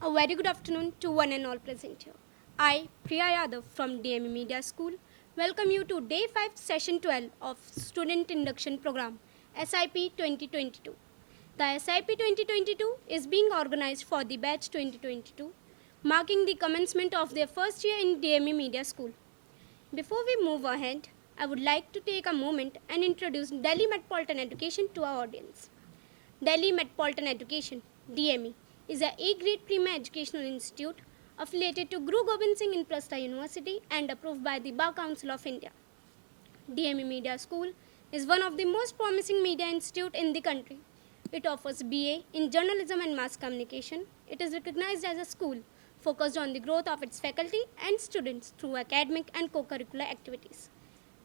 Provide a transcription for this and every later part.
A very good afternoon to one and all present here. I, Priya Yadav from DME Media School, welcome you to Day 5, Session 12 of Student Induction Program, SIP 2022. The SIP 2022 is being organized for the batch 2022, marking the commencement of their first year in DME Media School. Before we move ahead, I would like to take a moment and introduce Delhi Metropolitan Education to our audience. Delhi Metropolitan Education (DME) is a A-grade premier educational institute affiliated to Guru Gobind Singh Inprastha University and approved by the Bar Council of India. DME Media School is one of the most promising media institute in the country. It offers BA in journalism and mass communication. It is recognized as a school focused on the growth of its faculty and students through academic and co-curricular activities.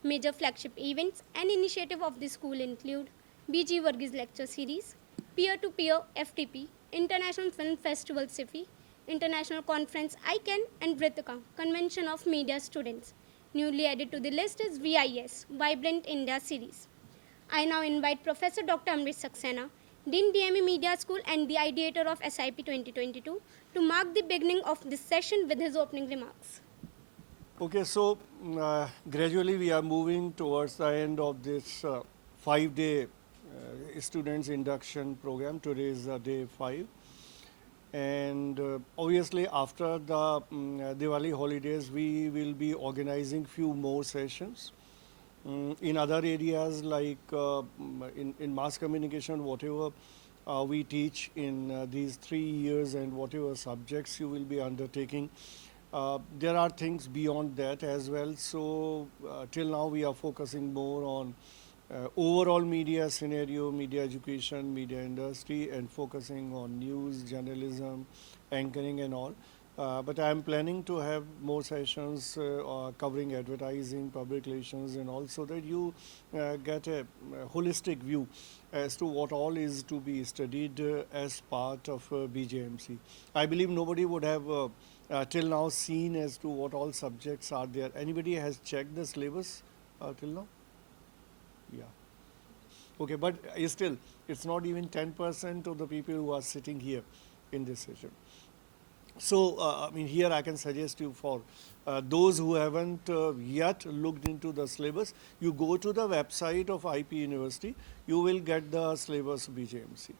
Major flagship events and initiatives of the school include BG Varghese Lecture Series, Peer-to-Peer FTP, International Film Festival SIFI, International Conference ICANN and Vritika, Convention of Media Students. Newly added to the list is VIS, Vibrant India Series. I now invite Professor Dr. Amrit Saxena, Dean DME Media School and the ideator of SIP 2022, to mark the beginning of this session with his opening remarks. Okay, so gradually we are moving towards the end of this 5-day students induction program. Today is day 5. And obviously after the Diwali holidays, we will be organizing few more sessions. In other areas like in mass communication, whatever we teach in these 3 years and whatever subjects you will be undertaking, there are things beyond that as well. So till now we are focusing more on overall media scenario, media education, media industry, and focusing on news, journalism, anchoring and all. But I am planning to have more sessions covering advertising, public relations and all, so that you get a holistic view as to what all is to be studied as part of BJMC. I believe nobody would have till now seen as to what all subjects are there. Anybody has checked the syllabus till now? Yeah. Okay, but still, it's not even 10% of the people who are sitting here in this session. So, I mean, here I can suggest you for those who haven't yet looked into the syllabus, you go to the website of IP University, you will get the syllabus BJMC.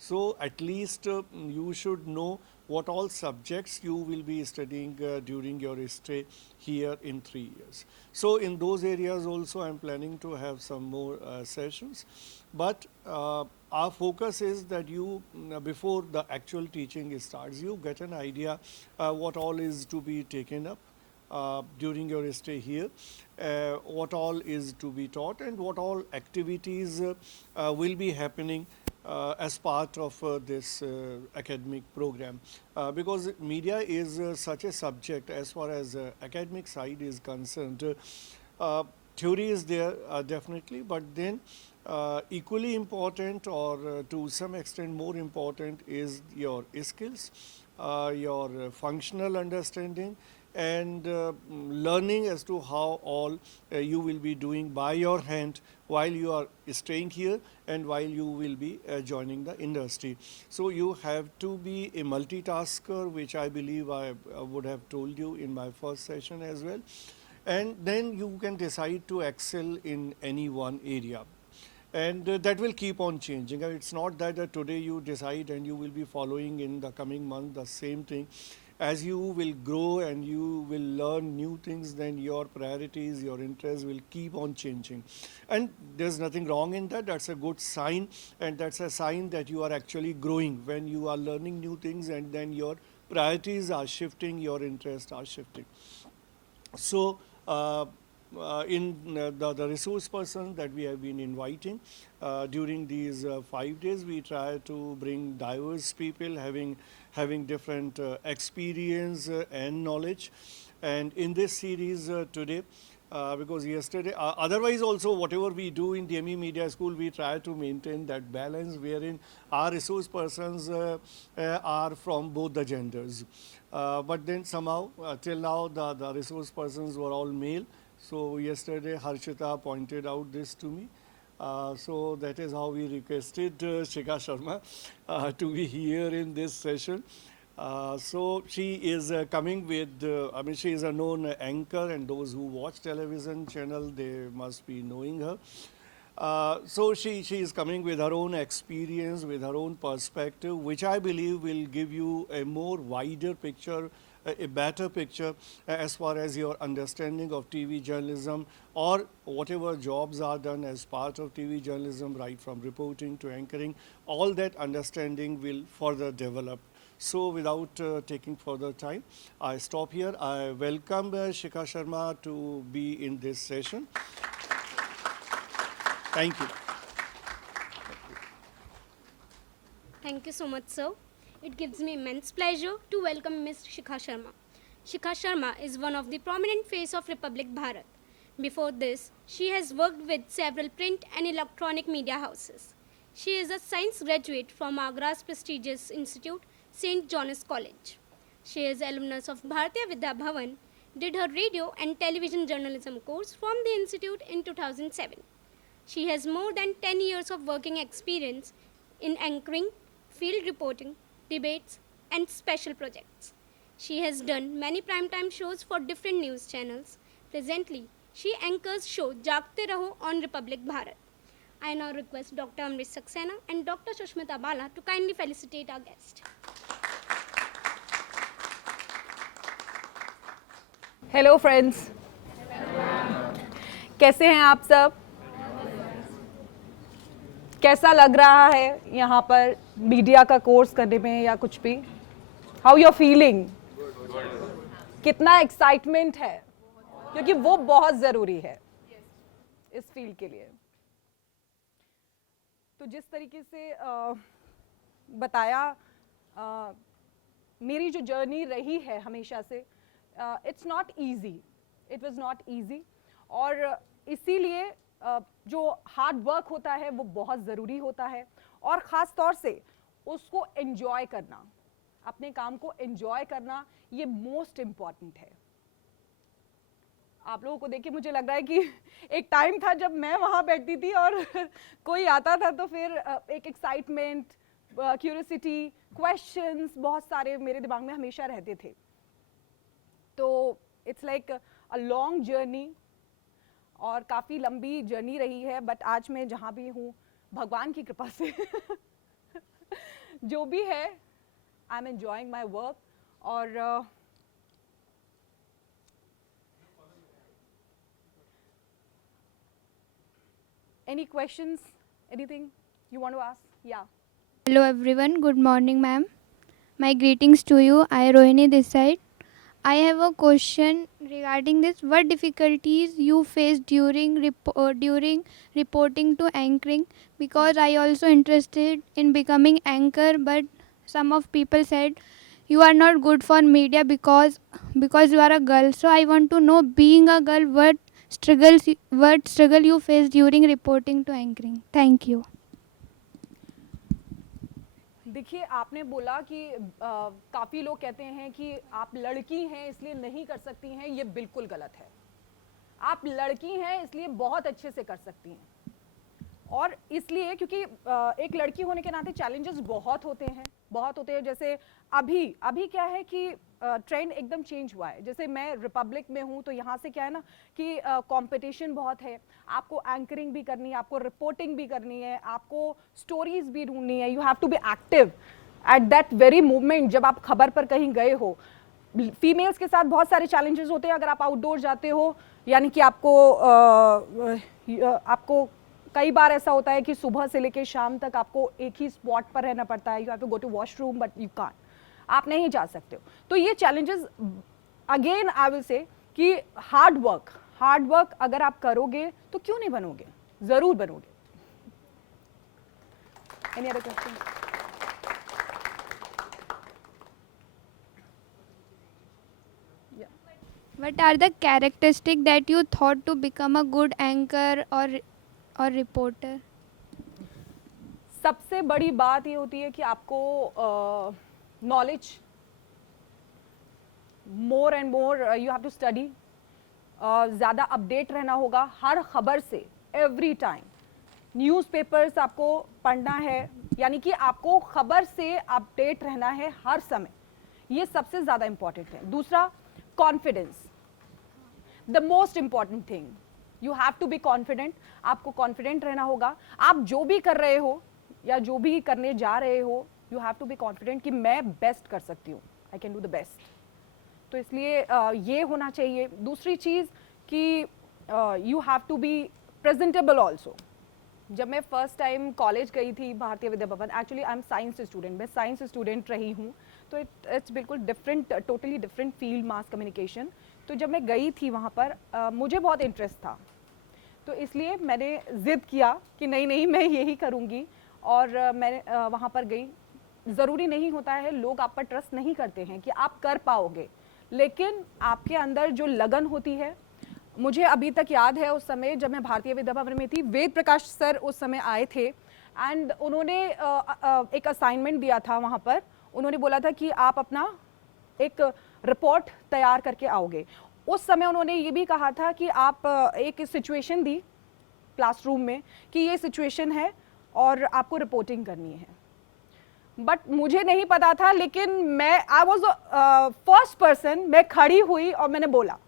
So at least you should know what all subjects you will be studying during your stay here in 3 years. So in those areas also I'm planning to have some more sessions. But our focus is that you, before the actual teaching starts, you get an idea what all is to be taken up during your stay here, what all is to be taught and what all activities will be happening as part of this academic program, because media is such a subject as far as academic side is concerned. Theory is there definitely, but then equally important or to some extent more important is your skills, your functional understanding and learning as to how all you will be doing by your hand while you are staying here and while you will be joining the industry. So you have to be a multitasker, which I believe I would have told you in my first session as well. And then you can decide to excel in any one area. And that will keep on changing. It's not that today you decide and you will be following in the coming month the same thing. As you will grow and you will learn new things, then your priorities, your interests will keep on changing. And there's nothing wrong in that. That's a good sign. And that's a sign that you are actually growing when you are learning new things and then your priorities are shifting, your interests are shifting. So, in the resource person that we have been inviting during these 5 days, we try to bring diverse people having different experience and knowledge. And in this series today, because yesterday, otherwise also whatever we do in DME Media School, we try to maintain that balance wherein our resource persons are from both the genders. But then somehow, till now, the resource persons were all male. So yesterday, Harshita pointed out this to me. So that is how we requested Shikha Sharma to be here in this session. So she is coming with, I mean, she is a known anchor, and those who watch television channel, they must be knowing her. So she is coming with her own experience, with her own perspective, which I believe will give you a more wider picture, a better picture as far as your understanding of TV journalism or whatever jobs are done as part of TV journalism, right from reporting to anchoring, all that understanding will further develop. So without taking further time, I stop here. I welcome Shikha Sharma to be in this session. Thank you. Thank you so much, sir. It gives me immense pleasure to welcome Ms. Shikha Sharma. Shikha Sharma is one of the prominent face of Republic Bharat. Before this, she has worked with several print and electronic media houses. She is a science graduate from Agra's prestigious institute, St. John's College. She is alumnus of Bharatiya Vidya Bhavan, did her radio and television journalism course from the institute in 2007. She has more than 10 years of working experience in anchoring, field reporting, debates, and special projects. She has done many primetime shows for different news channels. Presently, she anchors show Jagte Raho on Republic Bharat. I now request Dr. Amrit Saxena and Dr. Sushmita Bala to kindly felicitate our guest. Hello friends, कैसे हैं आप सब? कैसा लग रहा है यहाँ पर मीडिया का कोर्स करने में या कुछ भी? How you are feeling? कितना एक्साइटमेंट है, क्योंकि वो बहुत ज़रूरी है इस फील्ड के लिए. तो जिस तरीके से बताया, मेरी जो जर्नी रही है हमेशा से, it's not easy, it was not easy, और इसीलिए जो हार्ड वर्क होता है वो बहुत ज़रूरी होता है, और ख़ास तौर से उसको एंजॉय करना, अपने काम को एंजॉय करना, ये मोस्ट इम्पॉर्टेंट है. आप लोगों को देख के मुझे लग रहा है कि एक टाइम था जब मैं वहाँ बैठती थी और कोई आता था तो फिर एक एक्साइटमेंट, क्यूरियोसिटी, क्वेश्चंस बहुत सारे मेरे दिमाग में हमेशा रहते थे. तो it's like a long journey, और काफ़ी लंबी जर्नी रही है, बट आज मैं जहाँ भी हूँ भगवान की कृपा से जो भी है, I am enjoying my work. और any questions, anything you want to ask? Yeah. Hello everyone, good morning ma'am. My greetings to you. I Rohini this side. I have a question regarding this. What difficulties you faced during reporting to anchoring? Because I also interested in becoming anchor, but some of people said you are not good for media because you are a girl. So I want to know, being a girl, what struggle you faced during reporting to anchoring? Thank you. देखिए, आपने बोला कि काफ़ी लोग कहते हैं कि आप लड़की हैं इसलिए नहीं कर सकती हैं. ये बिल्कुल गलत है. आप लड़की हैं इसलिए बहुत अच्छे से कर सकती हैं, और इसलिए क्योंकि एक लड़की होने के नाते चैलेंजेस बहुत होते हैं. जैसे अभी क्या है कि ट्रेंड एकदम चेंज हुआ है. जैसे मैं रिपब्लिक में हूँ तो यहाँ से क्या है ना कि कंपटीशन बहुत है. आपको एंकरिंग भी करनी है, आपको रिपोर्टिंग भी करनी है, आपको स्टोरीज भी ढूंढनी है. You have to be active at that very moment जब आप खबर पर कहीं गए हो. फीमेल्स के साथ बहुत सारे चैलेंजेस होते हैं अगर आप आउटडोर जाते हो, यानी कि आपको कई बार ऐसा होता है कि सुबह से लेकर शाम तक आपको एक ही स्पॉट पर रहना पड़ता है. You have to go to washroom but you can't, आप नहीं जा सकते हो. तो ये challenges, again I will say कि हार्ड वर्क अगर आप करोगे तो क्यों नहीं बनोगे, जरूर बनोगे. Any other question? What are the characteristics that you thought to become a good anchor or reporter? सबसे बड़ी बात ये होती है कि आपको knowledge, more and more you have to study, ज़्यादा अपडेट रहना होगा हर खबर से. एवरी टाइम न्यूज़पेपर्स आपको पढ़ना है, यानी कि आपको खबर से अपडेट रहना है हर समय. ये सबसे ज़्यादा इम्पॉर्टेंट है। दूसरा, confidence, the most important thing, you have to be confident. आपको कॉन्फिडेंट रहना होगा। आप जो भी कर रहे हो या जो भी करने जा रहे हो, you have to be confident कि मैं बेस्ट कर सकती हूँ, I can do the best. तो इसलिए ये होना चाहिए। दूसरी चीज़ कि you have to be presentable also. जब मैं फर्स्ट टाइम कॉलेज गई थी Bharatiya Vidya Bhavan, actually I am science student, मैं साइंस स्टूडेंट रही हूँ, तो इट्स बिल्कुल different, totally different field, mass communication. तो जब मैं गई थी वहाँ पर मुझे बहुत इंटरेस्ट था, तो इसलिए मैंने ज़िद किया कि नहीं नहीं मैं यही करूँगी, और मैंने वहाँ पर गई। ज़रूरी नहीं होता है, लोग आप पर ट्रस्ट नहीं करते हैं कि आप कर पाओगे, लेकिन आपके अंदर जो लगन होती है, मुझे अभी तक याद है उस समय जब मैं भारतीय विद्या भवन में थी, वेद प्रकाश सर उस समय आए थे एंड उन्होंने एक असाइनमेंट दिया था वहाँ पर। उन्होंने बोला था कि आप अपना एक रिपोर्ट तैयार करके आओगे। उस समय उन्होंने ये भी कहा था कि आप एक सिचुएशन दी क्लासरूम में कि ये सिचुएशन है और आपको रिपोर्टिंग करनी है, बट मुझे नहीं पता था, लेकिन मैं आई वॉज फर्स्ट पर्सन, मैं खड़ी हुई और मैंने बोला,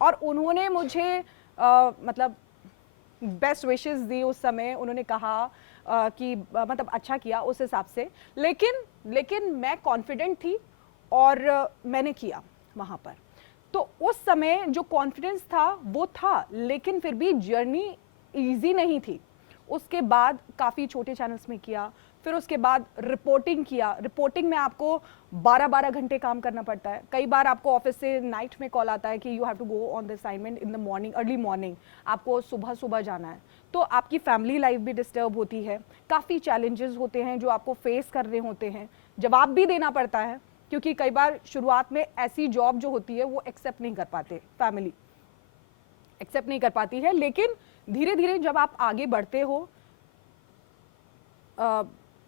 और उन्होंने मुझे मतलब बेस्ट विशेस दी उस समय। उन्होंने कहा कि मतलब अच्छा किया उस हिसाब से, लेकिन मैं कॉन्फिडेंट थी और मैंने किया वहाँ पर। तो उस समय जो कॉन्फिडेंस था वो था, लेकिन फिर भी जर्नी इजी नहीं थी। उसके बाद काफ़ी छोटे चैनल्स में किया, फिर उसके बाद रिपोर्टिंग किया। रिपोर्टिंग में आपको 12-12 घंटे काम करना पड़ता है। कई बार आपको ऑफिस से नाइट में कॉल आता है कि you have to go on the assignment in the morning, early morning, आपको सुबह सुबह जाना है। तो आपकी फैमिली लाइफ भी डिस्टर्ब होती है, काफ़ी चैलेंजेस होते हैं जो आपको फेस करने होते हैं, जवाब भी देना पड़ता है, क्योंकि कई बार शुरुआत में ऐसी जॉब जो होती है वो एक्सेप्ट नहीं कर पाते, फैमिली एक्सेप्ट नहीं कर पाती है, लेकिन धीरे धीरे जब आप आगे बढ़ते हो,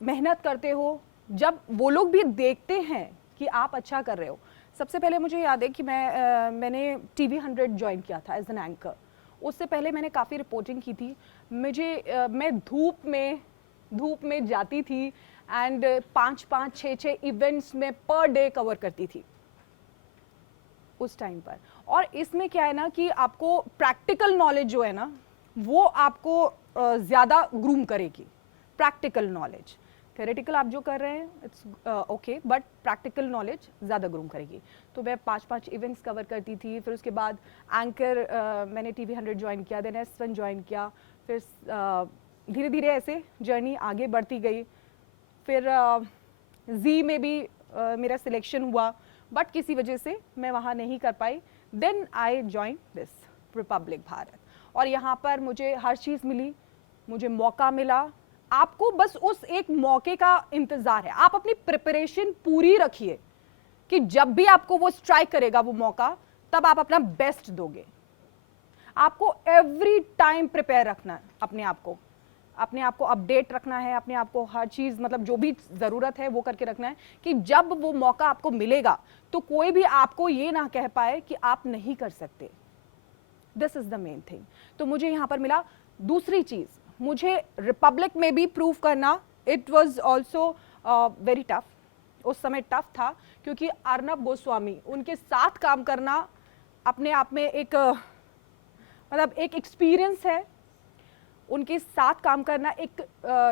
मेहनत करते हो, जब वो लोग भी देखते हैं कि आप अच्छा कर रहे हो। सबसे पहले मुझे याद है कि मैंने TV 100 ज्वाइन किया था एज एन एंकर। उससे पहले मैंने काफ़ी रिपोर्टिंग की थी। मैं धूप में जाती थी एंड 5-5, 6-6 इवेंट्स में पर डे कवर करती थी उस टाइम पर। और इसमें क्या है ना कि आपको प्रैक्टिकल नॉलेज जो है ना वो आपको ज़्यादा ग्रूम करेगी। प्रैक्टिकल नॉलेज, थेरेटिकल आप जो कर रहे हैं it's okay, but practical knowledge ज़्यादा ग्रूम करेगी। तो मैं 5-5 इवेंट्स कवर करती थी। फिर उसके बाद एंकर मैंने TV 100 ज्वाइन किया, देन S1 ज्वाइन किया। फिर धीरे धीरे ऐसे जर्नी आगे बढ़ती गई। फिर जी में भी मेरा सिलेक्शन हुआ, बट किसी वजह से मैं वहाँ नहीं कर पाई। Then I join this Republic Bharat, और यहाँ पर मुझे हर चीज़ मिली, मुझे मौका मिला। आपको बस उस एक मौके का इंतज़ार है। आप अपनी प्रिपरेशन पूरी रखिए कि जब भी आपको वो स्ट्राइक करेगा वो मौका, तब आप अपना बेस्ट दोगे। आपको एवरी टाइम प्रिपेयर रखना है, अपने आप को अपडेट रखना है, अपने आप को हर चीज़ मतलब जो भी ज़रूरत है वो करके रखना है कि जब वो मौका आपको मिलेगा तो कोई भी आपको ये ना कह पाए कि आप नहीं कर सकते। This is the main thing. तो मुझे यहाँ पर मिला। दूसरी चीज़, मुझे रिपब्लिक में भी प्रूव करना, it was also very tough. उस समय टफ था क्योंकि अर्नब गोस्वामी, उनके साथ काम करना अपने आप में एक मतलब एक एक्सपीरियंस है। उनके साथ काम करना एक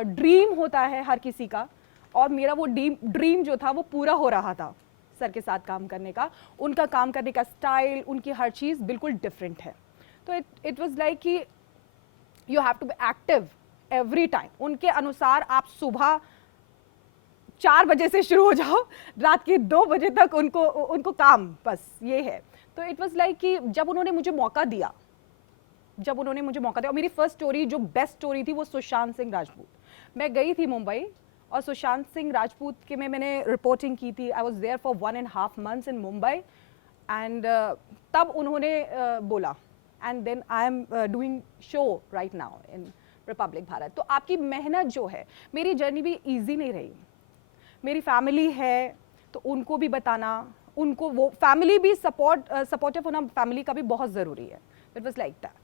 ड्रीम होता है हर किसी का, और मेरा वो ड्रीम जो था वो पूरा हो रहा था सर के साथ काम करने का। उनका काम करने का स्टाइल, उनकी हर चीज़ बिल्कुल डिफरेंट है। तो इट वाज लाइक कि you have to be active every time. उनके अनुसार आप सुबह 4 बजे से शुरू हो जाओ, रात के 2 बजे तक उनको काम, बस ये है। तो इट वाज लाइक कि जब उन्होंने मुझे मौका दिया, और मेरी फर्स्ट स्टोरी जो बेस्ट स्टोरी थी वो सुशांत सिंह राजपूत। मैं गई थी मुंबई और सुशांत सिंह राजपूत के में मैंने रिपोर्टिंग की थी। I was there for 1.5 months in Mumbai, and तब उन्होंने बोला, and then I am doing show right now in Republic Bharat. तो आपकी मेहनत जो है, मेरी जर्नी भी ईजी नहीं रही। मेरी फैमिली है तो उनको भी बताना, उनको वो फैमिली भी सपोर्टिव होना, फैमिली का भी बहुत ज़रूरी है। It was like that.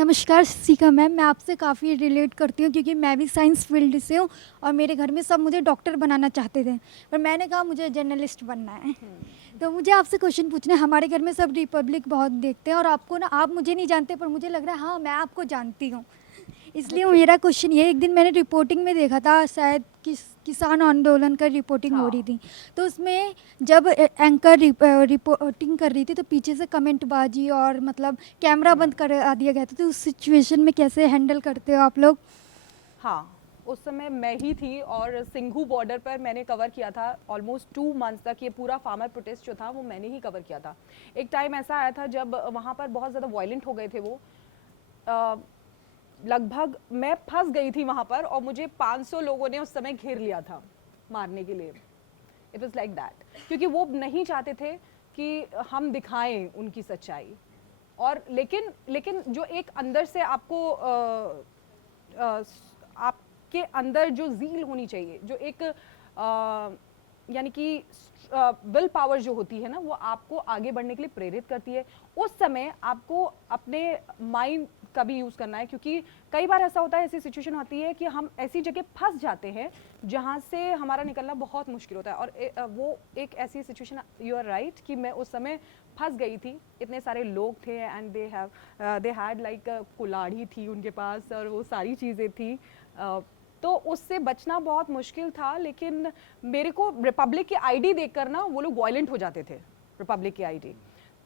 नमस्कार शिखा मैम, मैं आपसे काफ़ी रिलेट करती हूँ क्योंकि मैं भी साइंस फील्ड से हूँ और मेरे घर में सब मुझे डॉक्टर बनाना चाहते थे, पर मैंने कहा मुझे जर्नलिस्ट बनना है। तो मुझे आपसे क्वेश्चन पूछना है। हमारे घर में सब रिपब्लिक बहुत देखते हैं और आपको ना, आप मुझे नहीं जानते पर मुझे लग रहा है हाँ मैं आपको जानती हूँ, इसलिए मेरा क्वेश्चन ये है, एक दिन मैंने रिपोर्टिंग में देखा था, शायद किसान आंदोलन का रिपोर्टिंग हो रही थी, तो उसमें जब एंकर रिपोर्टिंग कर रही थी तो पीछे से कमेंटबाजी और मतलब कैमरा बंद कर दिया गया था, तो उस सिचुएशन में कैसे हैंडल करते हो आप लोग? हाँ, उस समय मैं ही थी और सिंघू बॉर्डर पर मैंने कवर किया था ऑलमोस्ट 2 मंथ्स तक। ये पूरा फार्मर प्रोटेस्ट जो था वो मैंने ही कवर किया था। एक टाइम ऐसा आया था जब वहाँ पर बहुत ज़्यादा वायलेंट हो गए थे वो, लगभग मैं फंस गई थी वहाँ पर और मुझे 500 लोगों ने उस समय घेर लिया था मारने के लिए। इट वाज लाइक दैट, क्योंकि वो नहीं चाहते थे कि हम दिखाएं उनकी सच्चाई। और लेकिन जो एक अंदर से आपको आपके अंदर जो ज़ील होनी चाहिए, जो एक यानी कि विल पावर जो होती है ना, वो आपको आगे बढ़ने के लिए प्रेरित करती है। उस समय आपको अपने माइंड का भी यूज़ करना है, क्योंकि कई बार ऐसा होता है, ऐसी सिचुएशन होती है कि हम ऐसी जगह फंस जाते हैं जहाँ से हमारा निकलना बहुत मुश्किल होता है। और वो एक ऐसी सिचुएशन, यू आर राइट, कि मैं उस समय फंस गई थी। इतने सारे लोग थे एंड दे हैड लाइक कुल्हाड़ी थी उनके पास और वो सारी चीज़ें थी, तो उससे बचना बहुत मुश्किल था। लेकिन मेरे को रिपब्लिक की आईडी देखकर ना वो लोग वायलेंट हो जाते थे, रिपब्लिक की आईडी।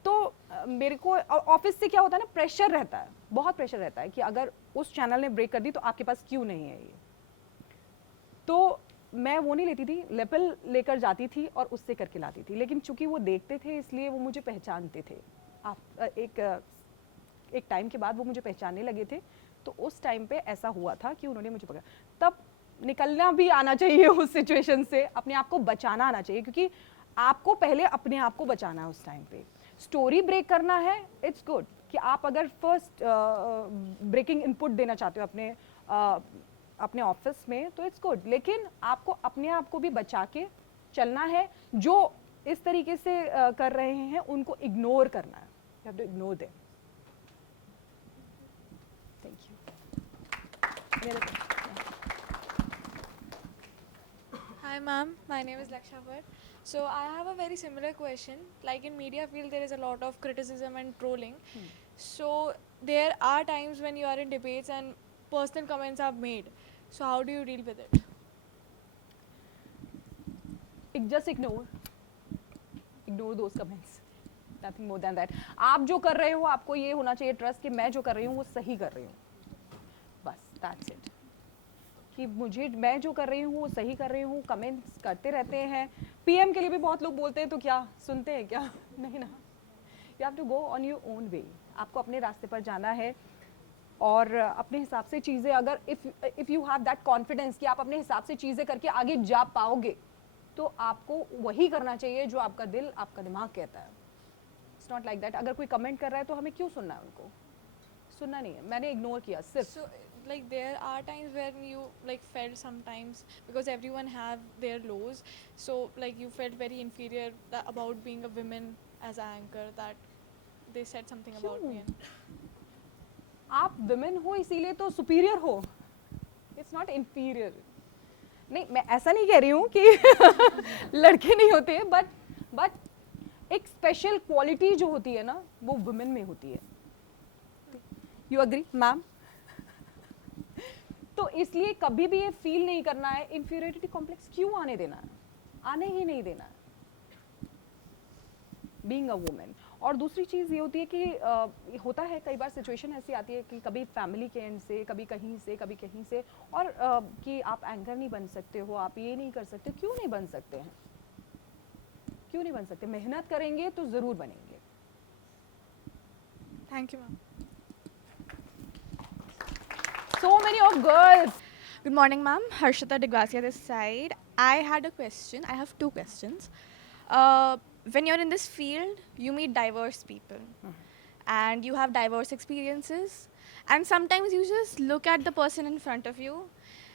तो मेरे को ऑफिस से क्या होता है ना, प्रेशर रहता है, बहुत प्रेशर रहता है कि अगर उस चैनल ने ब्रेक कर दी तो आपके पास क्यों नहीं है ये। तो मैं वो नहीं लेती थी, लेपल लेकर जाती थी और उससे करके लाती थी। लेकिन चूंकि वो देखते थे इसलिए वो मुझे पहचानते थे। एक टाइम के बाद वो मुझे पहचानने लगे थे। तो उस टाइम पे ऐसा हुआ था कि उन्होंने मुझे पकड़ा। तब निकलना भी आना चाहिए उस सिचुएशन से, अपने आप को बचाना आना चाहिए, क्योंकि आपको पहले अपने आप को बचाना है। उस टाइम पे स्टोरी ब्रेक करना है, इट्स गुड कि आप अगर फर्स्ट ब्रेकिंग इनपुट देना चाहते हो अपने ऑफिस में, तो इट्स गुड। लेकिन आपको अपने आप को भी बचा के चलना है। जो इस तरीके से कर रहे हैं उनको इग्नोर करना है, you have to ignore them. Thank you. Hi ma'am, my name is Laksha Bhatt. So I have a very similar question. Like in media field there is a lot of criticism and trolling. So there are times when you are in debates and personal comments are made. So how do you deal with it? Just ignore those comments. Nothing more than that. आप जो कर रहे हो आपको ये होना चाहिए trust कि मैं जो कर रही हूँ वो सही कर रही हूँ, बस that's it. कि मैं जो कर रही हूँ वो सही कर रही हूँ। कमेंट्स करते रहते हैं, पीएम के लिए भी बहुत लोग बोलते हैं, तो क्या सुनते हैं क्या? नहीं ना। You have to go on your own way. आपको अपने रास्ते पर जाना है और अपने हिसाब से चीज़ें, अगर if you have that confidence कि आप अपने हिसाब से चीज़ें करके आगे जा पाओगे, तो आपको वही करना चाहिए जो आपका दिल, आपका दिमाग कहता है। इट्स नॉट लाइक दैट अगर कोई कमेंट कर रहा है तो हमें क्यों सुनना है, उनको सुनना नहीं है। मैंने इग्नोर किया सिर्फ। So like there are times when you like felt sometimes, because everyone have their lows, so like you felt very inferior about being a woman as an anchor, that they said something about me. आप women हो इसीलिए तो superior हो, it's not inferior. नहीं, मैं ऐसा नहीं कह रही हूँ कि लड़के नहीं होते, बट एक स्पेशल क्वालिटी जो होती है ना वो वुमेन में होती है। You agree ma'am? तो इसलिए कभी भी ये फील नहीं करना है, इंफीरियरिटी कॉम्प्लेक्स क्यों आने देना है, आने ही नहीं देना है, बीइंग अ वुमेन। और दूसरी चीज़ ये होती है कि होता है कई बार सिचुएशन ऐसी आती है कि कभी फैमिली के एंड से, कभी कहीं से, और कि आप एंकर नहीं बन सकते हो, आप ये नहीं कर सकते। क्यों नहीं बन सकते हैं, क्यों नहीं बन सकते? मेहनत करेंगे तो ज़रूर बनेंगे। Thank you ma'am. So many of girls. Good morning, ma'am. Harshita Digwasia this side. I had a question. I have two questions. When you're in this field, you meet diverse people and you have diverse experiences. And sometimes you just look at the person in front of you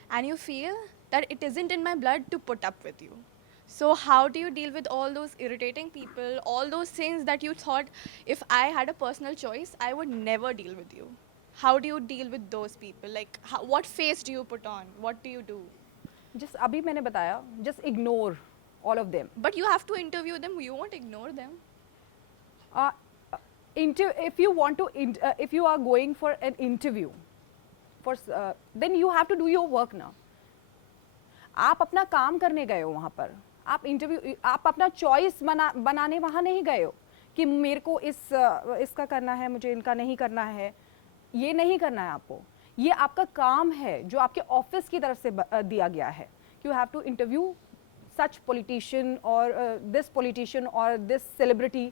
and you feel that it isn't in my blood to put up with you. So how do you deal with all those irritating people, all those things that you thought if I had a personal choice, I would never deal with you? how do you deal with those people? Like, what face do you put on? What do you do? Just अभी मैंने बताया, just ignore all of them. But you have to interview them. You won't ignore them. If you want to, if you are going for an interview, then you have to do your work now. आप अपना काम करने गए हो वहाँ पर, आप अपना चॉइस बनाने वहाँ नहीं गए हो कि मेरे को इसका करना है, मुझे इनका नहीं करना है, ये नहीं करना है आपको. ये आपका काम है जो आपके ऑफिस की तरफ से दिया गया है. You have to interview such politician or this politician or this celebrity.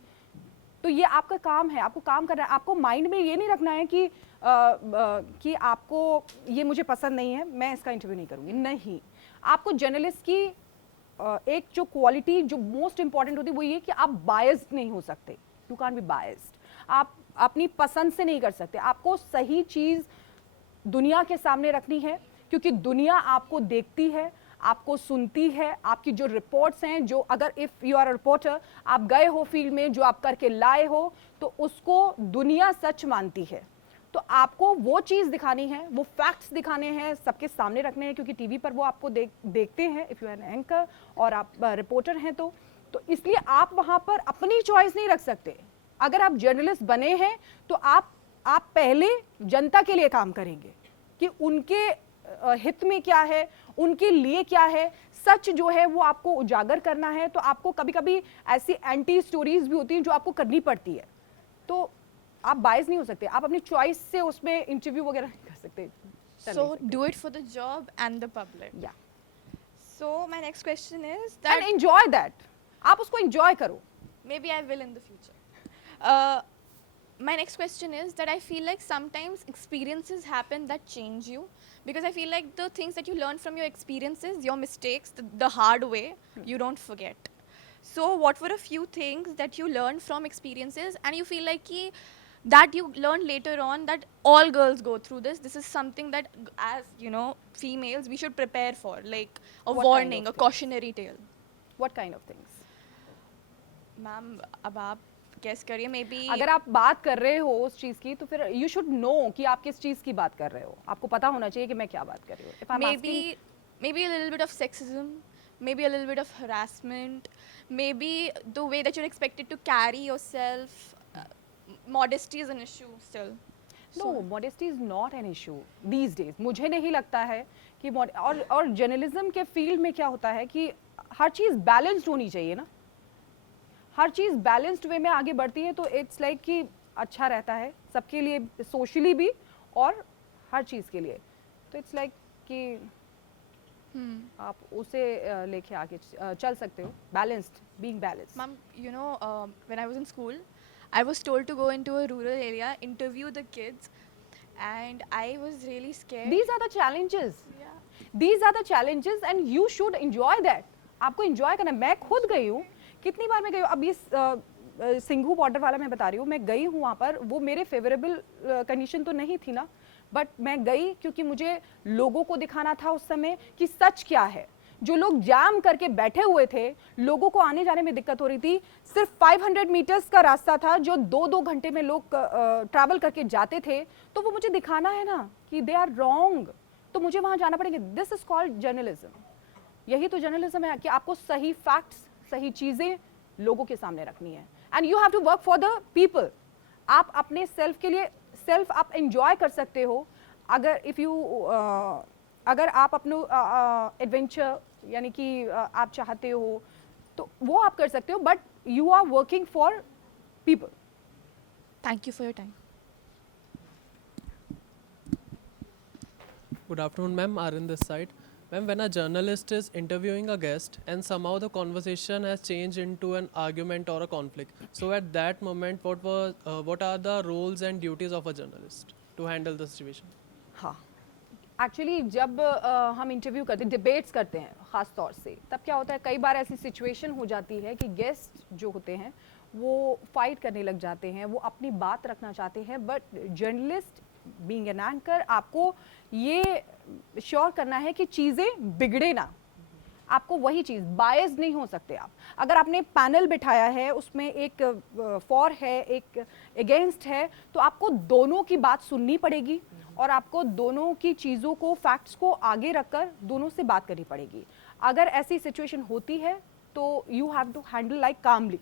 तो ये आपका काम है, आपको काम करना है. आपको माइंड में ये नहीं रखना है कि आपको ये मुझे पसंद नहीं है, मैं इसका इंटरव्यू नहीं करूँगी. नहीं, आपको जर्नलिस्ट की एक जो क्वालिटी जो मोस्ट इंपॉर्टेंट होती है वो ये कि आप बायस्ड नहीं हो सकते. You can't be biased. आप अपनी पसंद से नहीं कर सकते. आपको सही चीज़ दुनिया के सामने रखनी है क्योंकि दुनिया आपको देखती है, आपको सुनती है. आपकी जो रिपोर्ट्स हैं, जो अगर if you are a reporter, आप गए हो फील्ड में, जो आप करके लाए हो, तो उसको दुनिया सच मानती है. तो आपको वो चीज़ दिखानी है, वो फैक्ट्स दिखाने हैं, सबके सामने रखने हैं क्योंकि टीवी पर वो आपको देखते हैं if you are an anchor और आप रिपोर्टर हैं. तो इसलिए आप वहाँ पर अपनी चॉइस नहीं रख सकते. अगर आप जर्नलिस्ट बने हैं तो आप पहले जनता के लिए काम करेंगे कि उनके हित में क्या है, उनके लिए क्या है, सच जो है वो आपको उजागर करना है. तो आपको कभी कभी ऐसी एंटी स्टोरीज भी होती हैं जो आपको करनी पड़ती है. तो आप बायस नहीं हो सकते. आप अपनी चॉइस से उसमें इंटरव्यू वगैरह नहीं कर सकते. So do it for the job and the public. Yeah. So my next question is And that enjoy that. आप उसको enjoy करो. maybe I will in the future. My next question is that I feel like sometimes experiences happen that change you, because I feel like the things that you learn from your experiences, your mistakes, the hard way, you don't forget. So what were a few things that you learned from experiences and you feel like that you learn later on that all girls go through this? This is something that as females we should prepare for, like a What warning, kind of a cautionary tale. What kind of things? Ma'am, अब आप guess करिए. Maybe अगर आप बात कर रहे हो उस चीज़ की तो फिर you should know कि आप किस चीज़ की बात कर रहे हो. आपको पता होना चाहिए कि मैं क्या बात कर रही हूँ. If I'm asking, maybe a little bit of sexism, maybe a little bit of harassment, maybe the way that you're expected to carry yourself. Modesty is an issue still. no, modesty is not an issue these days. मुझे नहीं लगता है कि और journalism के field में क्या होता है कि हर चीज़ बैलेंस्ड होनी चाहिए ना. हर चीज़ बैलेंस्ड वे में आगे बढ़ती है तो इट्स लाइक कि अच्छा रहता है सबके लिए, सोशली भी और हर चीज़ के लिए. तो इट्स लाइक कि आप उसे लेके आगे चल सकते हो. Balanced, being balanced. Ma'am, when I was in school, I was told to go into a rural area, interview the kids, and I was really scared. These are the challenges. Yeah. These are the challenges and you should enjoy that. आपको enjoy करना है. मैं खुद गई हूँ, कितनी बार मैं गई हूँ. अभी सिंघू बॉर्डर वाला मैं बता रही हूँ, मैं गई हूँ वहाँ पर. वो मेरे फेवरेबल कंडीशन तो नहीं थी ना, बट मैं गई क्योंकि मुझे लोगों को दिखाना था उस समय कि सच क्या है. जो लोग जाम करके बैठे हुए थे, लोगों को आने जाने में दिक्कत हो रही थी. सिर्फ 500 मीटर्स का रास्ता था जो 2-2 घंटे में लोग ट्रैवल करके जाते थे. तो वो मुझे दिखाना है ना कि दे आर रॉन्ग, तो मुझे वहाँ जाना पड़ेगा. This is called journalism. यही तो जर्नलिज्म है कि आपको सही फैक्ट्स, सही चीज़ें लोगों के सामने रखनी है. And you have to work for the people. आप अपने सेल्फ के लिए सेल्फ आप एंजॉय कर सकते हो. अगर आप अपना एडवेंचर यानी कि आप चाहते हो तो वो आप कर सकते हो, but you are working for people. Thank you for your time. Good afternoon, ma'am. Arun this side. Ma'am, when a journalist is interviewing a guest and somehow the conversation has changed into an argument or a conflict, so at that moment, what are the roles and duties of a journalist to handle the situation? हाँ, actually जब हम interview करते हैं, debates करते हैं ख़ास तौर से, तब क्या होता है कई बार ऐसी सिचुएशन हो जाती है कि गेस्ट जो होते हैं वो फाइट करने लग जाते हैं, वो अपनी बात रखना चाहते हैं. But journalist being an anchor, आपको ये श्योर करना है कि चीज़ें बिगड़े ना. आपको वही चीज़, बायस नहीं हो सकते आप. अगर आपने पैनल बिठाया है, उसमें एक फॉर है, अगेंस्ट है, तो आपको दोनों की बात सुननी पड़ेगी और आपको दोनों की चीज़ों को, फैक्ट्स को आगे रखकर दोनों से बात करनी पड़ेगी। अगर ऐसी सिचुएशन होती है तो you have to handle like calmly,